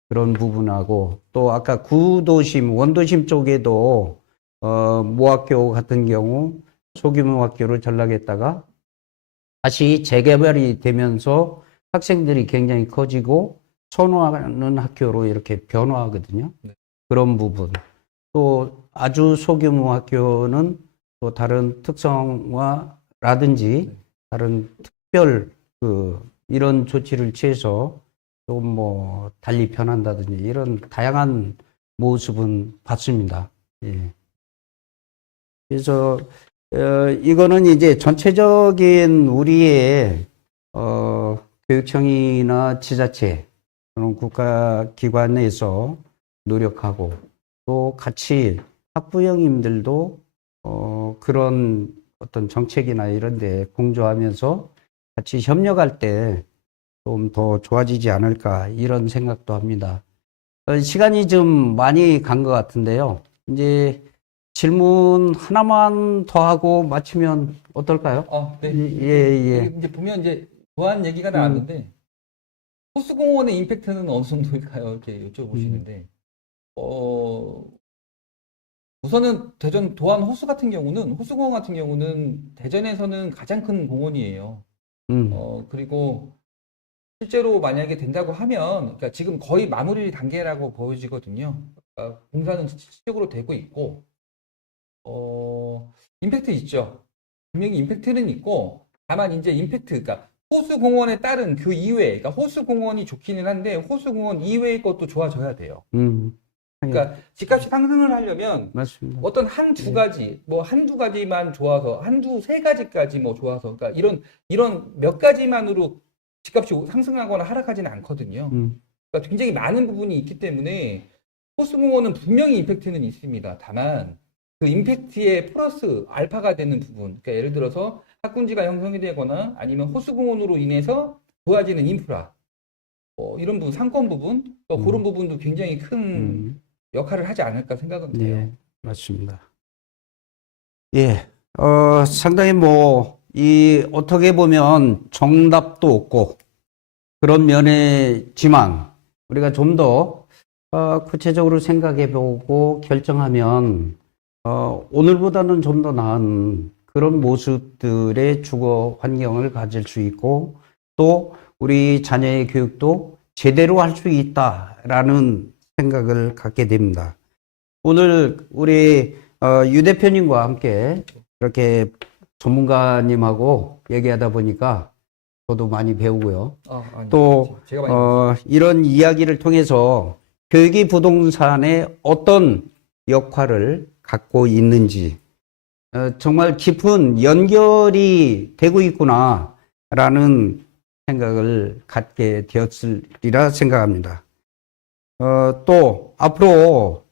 그런 부분하고, 또 아까 구도심, 원도심 쪽에도 모학교 같은 경우 소규모 학교를 전락했다가 다시 재개발이 되면서 학생들이 굉장히 커지고 선호하는 학교로 이렇게 변화하거든요. 네. 그런 부분. 또 아주 소규모 학교는 또 다른 특성화라든지 네. 다른 특별 이런 조치를 취해서 좀 뭐 달리 변한다든지 이런 다양한 모습은 봤습니다. 예. 그래서 이거는 이제 전체적인 우리의 교육청이나 지자체 또는 국가기관에서 노력하고 또 같이 학부형님들도 그런 어떤 정책이나 이런 데 공조하면서 같이 협력할 때 좀 더 좋아지지 않을까 이런 생각도 합니다. 시간이 좀 많이 간 것 같은데요. 이제 질문 하나만 더 하고 마치면 어떨까요? 네. 예. 여기 이제 보면 이제 도안 얘기가 나왔는데 호수공원의 임팩트는 어느 정도일까요? 이렇게 여쭤보시는데 우선은 대전 도안 호수공원 같은 경우는 대전에서는 가장 큰 공원이에요. 그리고 실제로 만약에 된다고 하면, 그러니까 지금 거의 마무리 단계라고 보여지거든요. 그러니까 공사는 실질적으로 되고 있고, 임팩트 있죠. 분명히 임팩트는 있고, 다만 이제 그러니까 호수공원에 따른 그 이외에, 그러니까 호수공원이 좋기는 한데, 호수공원 이외의 것도 좋아져야 돼요. 그러니까 집값이 상승을 하려면 맞습니다. 어떤 한두 가지, 뭐 한두 가지만 좋아서, 세 가지까지 뭐 좋아서, 그러니까 이런 몇 가지만으로 집값이 상승하거나 하락하지는 않거든요. 그러니까 굉장히 많은 부분이 있기 때문에 호수공원은 분명히 임팩트는 있습니다. 다만 그 임팩트의 플러스 알파가 되는 부분, 그러니까 예를 들어서 학군지가 형성이 되거나 아니면 호수공원으로 인해서 좋아지는 인프라, 이런 부분, 상권 부분, 그런 부분도 굉장히 큰 역할을 하지 않을까 생각은 돼요. 네, 맞습니다. 예, 상당히 어떻게 보면 정답도 없고 그런 면이지만 우리가 좀 더 구체적으로 생각해 보고 결정하면 오늘보다는 좀 더 나은 그런 모습들의 주거 환경을 가질 수 있고 또 우리 자녀의 교육도 제대로 할 수 있다라는 생각을 갖게 됩니다. 오늘 우리 유 대표님과 함께 이렇게 전문가님하고 얘기하다 보니까 저도 많이 배우고요. 또 제가 많이 이런 이야기를 통해서 교육이 부동산에 어떤 역할을 갖고 있는지 정말 깊은 연결이 되고 있구나라는 생각을 갖게 되었으리라 생각합니다. 또 앞으로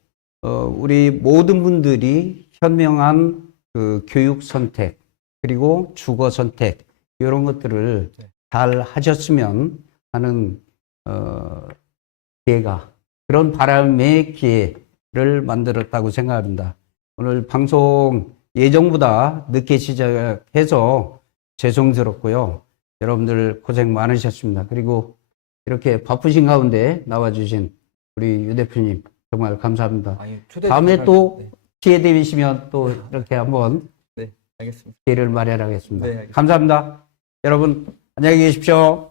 우리 모든 분들이 현명한 그 교육 선택 그리고 주거 선택 이런 것들을 잘 하셨으면 하는 기회가 그런 바람의 기회를 만들었다고 생각합니다. 오늘 방송 예정보다 늦게 시작해서 죄송스럽고요. 여러분들 고생 많으셨습니다. 그리고 이렇게 바쁘신 가운데 나와주신 우리 유 대표님 정말 감사합니다. 다음에 또 기회 되시면 또 이렇게 한번 알겠습니다. 기회를 마련하겠습니다. 네, 알겠습니다. 감사합니다. 여러분 안녕히 계십시오.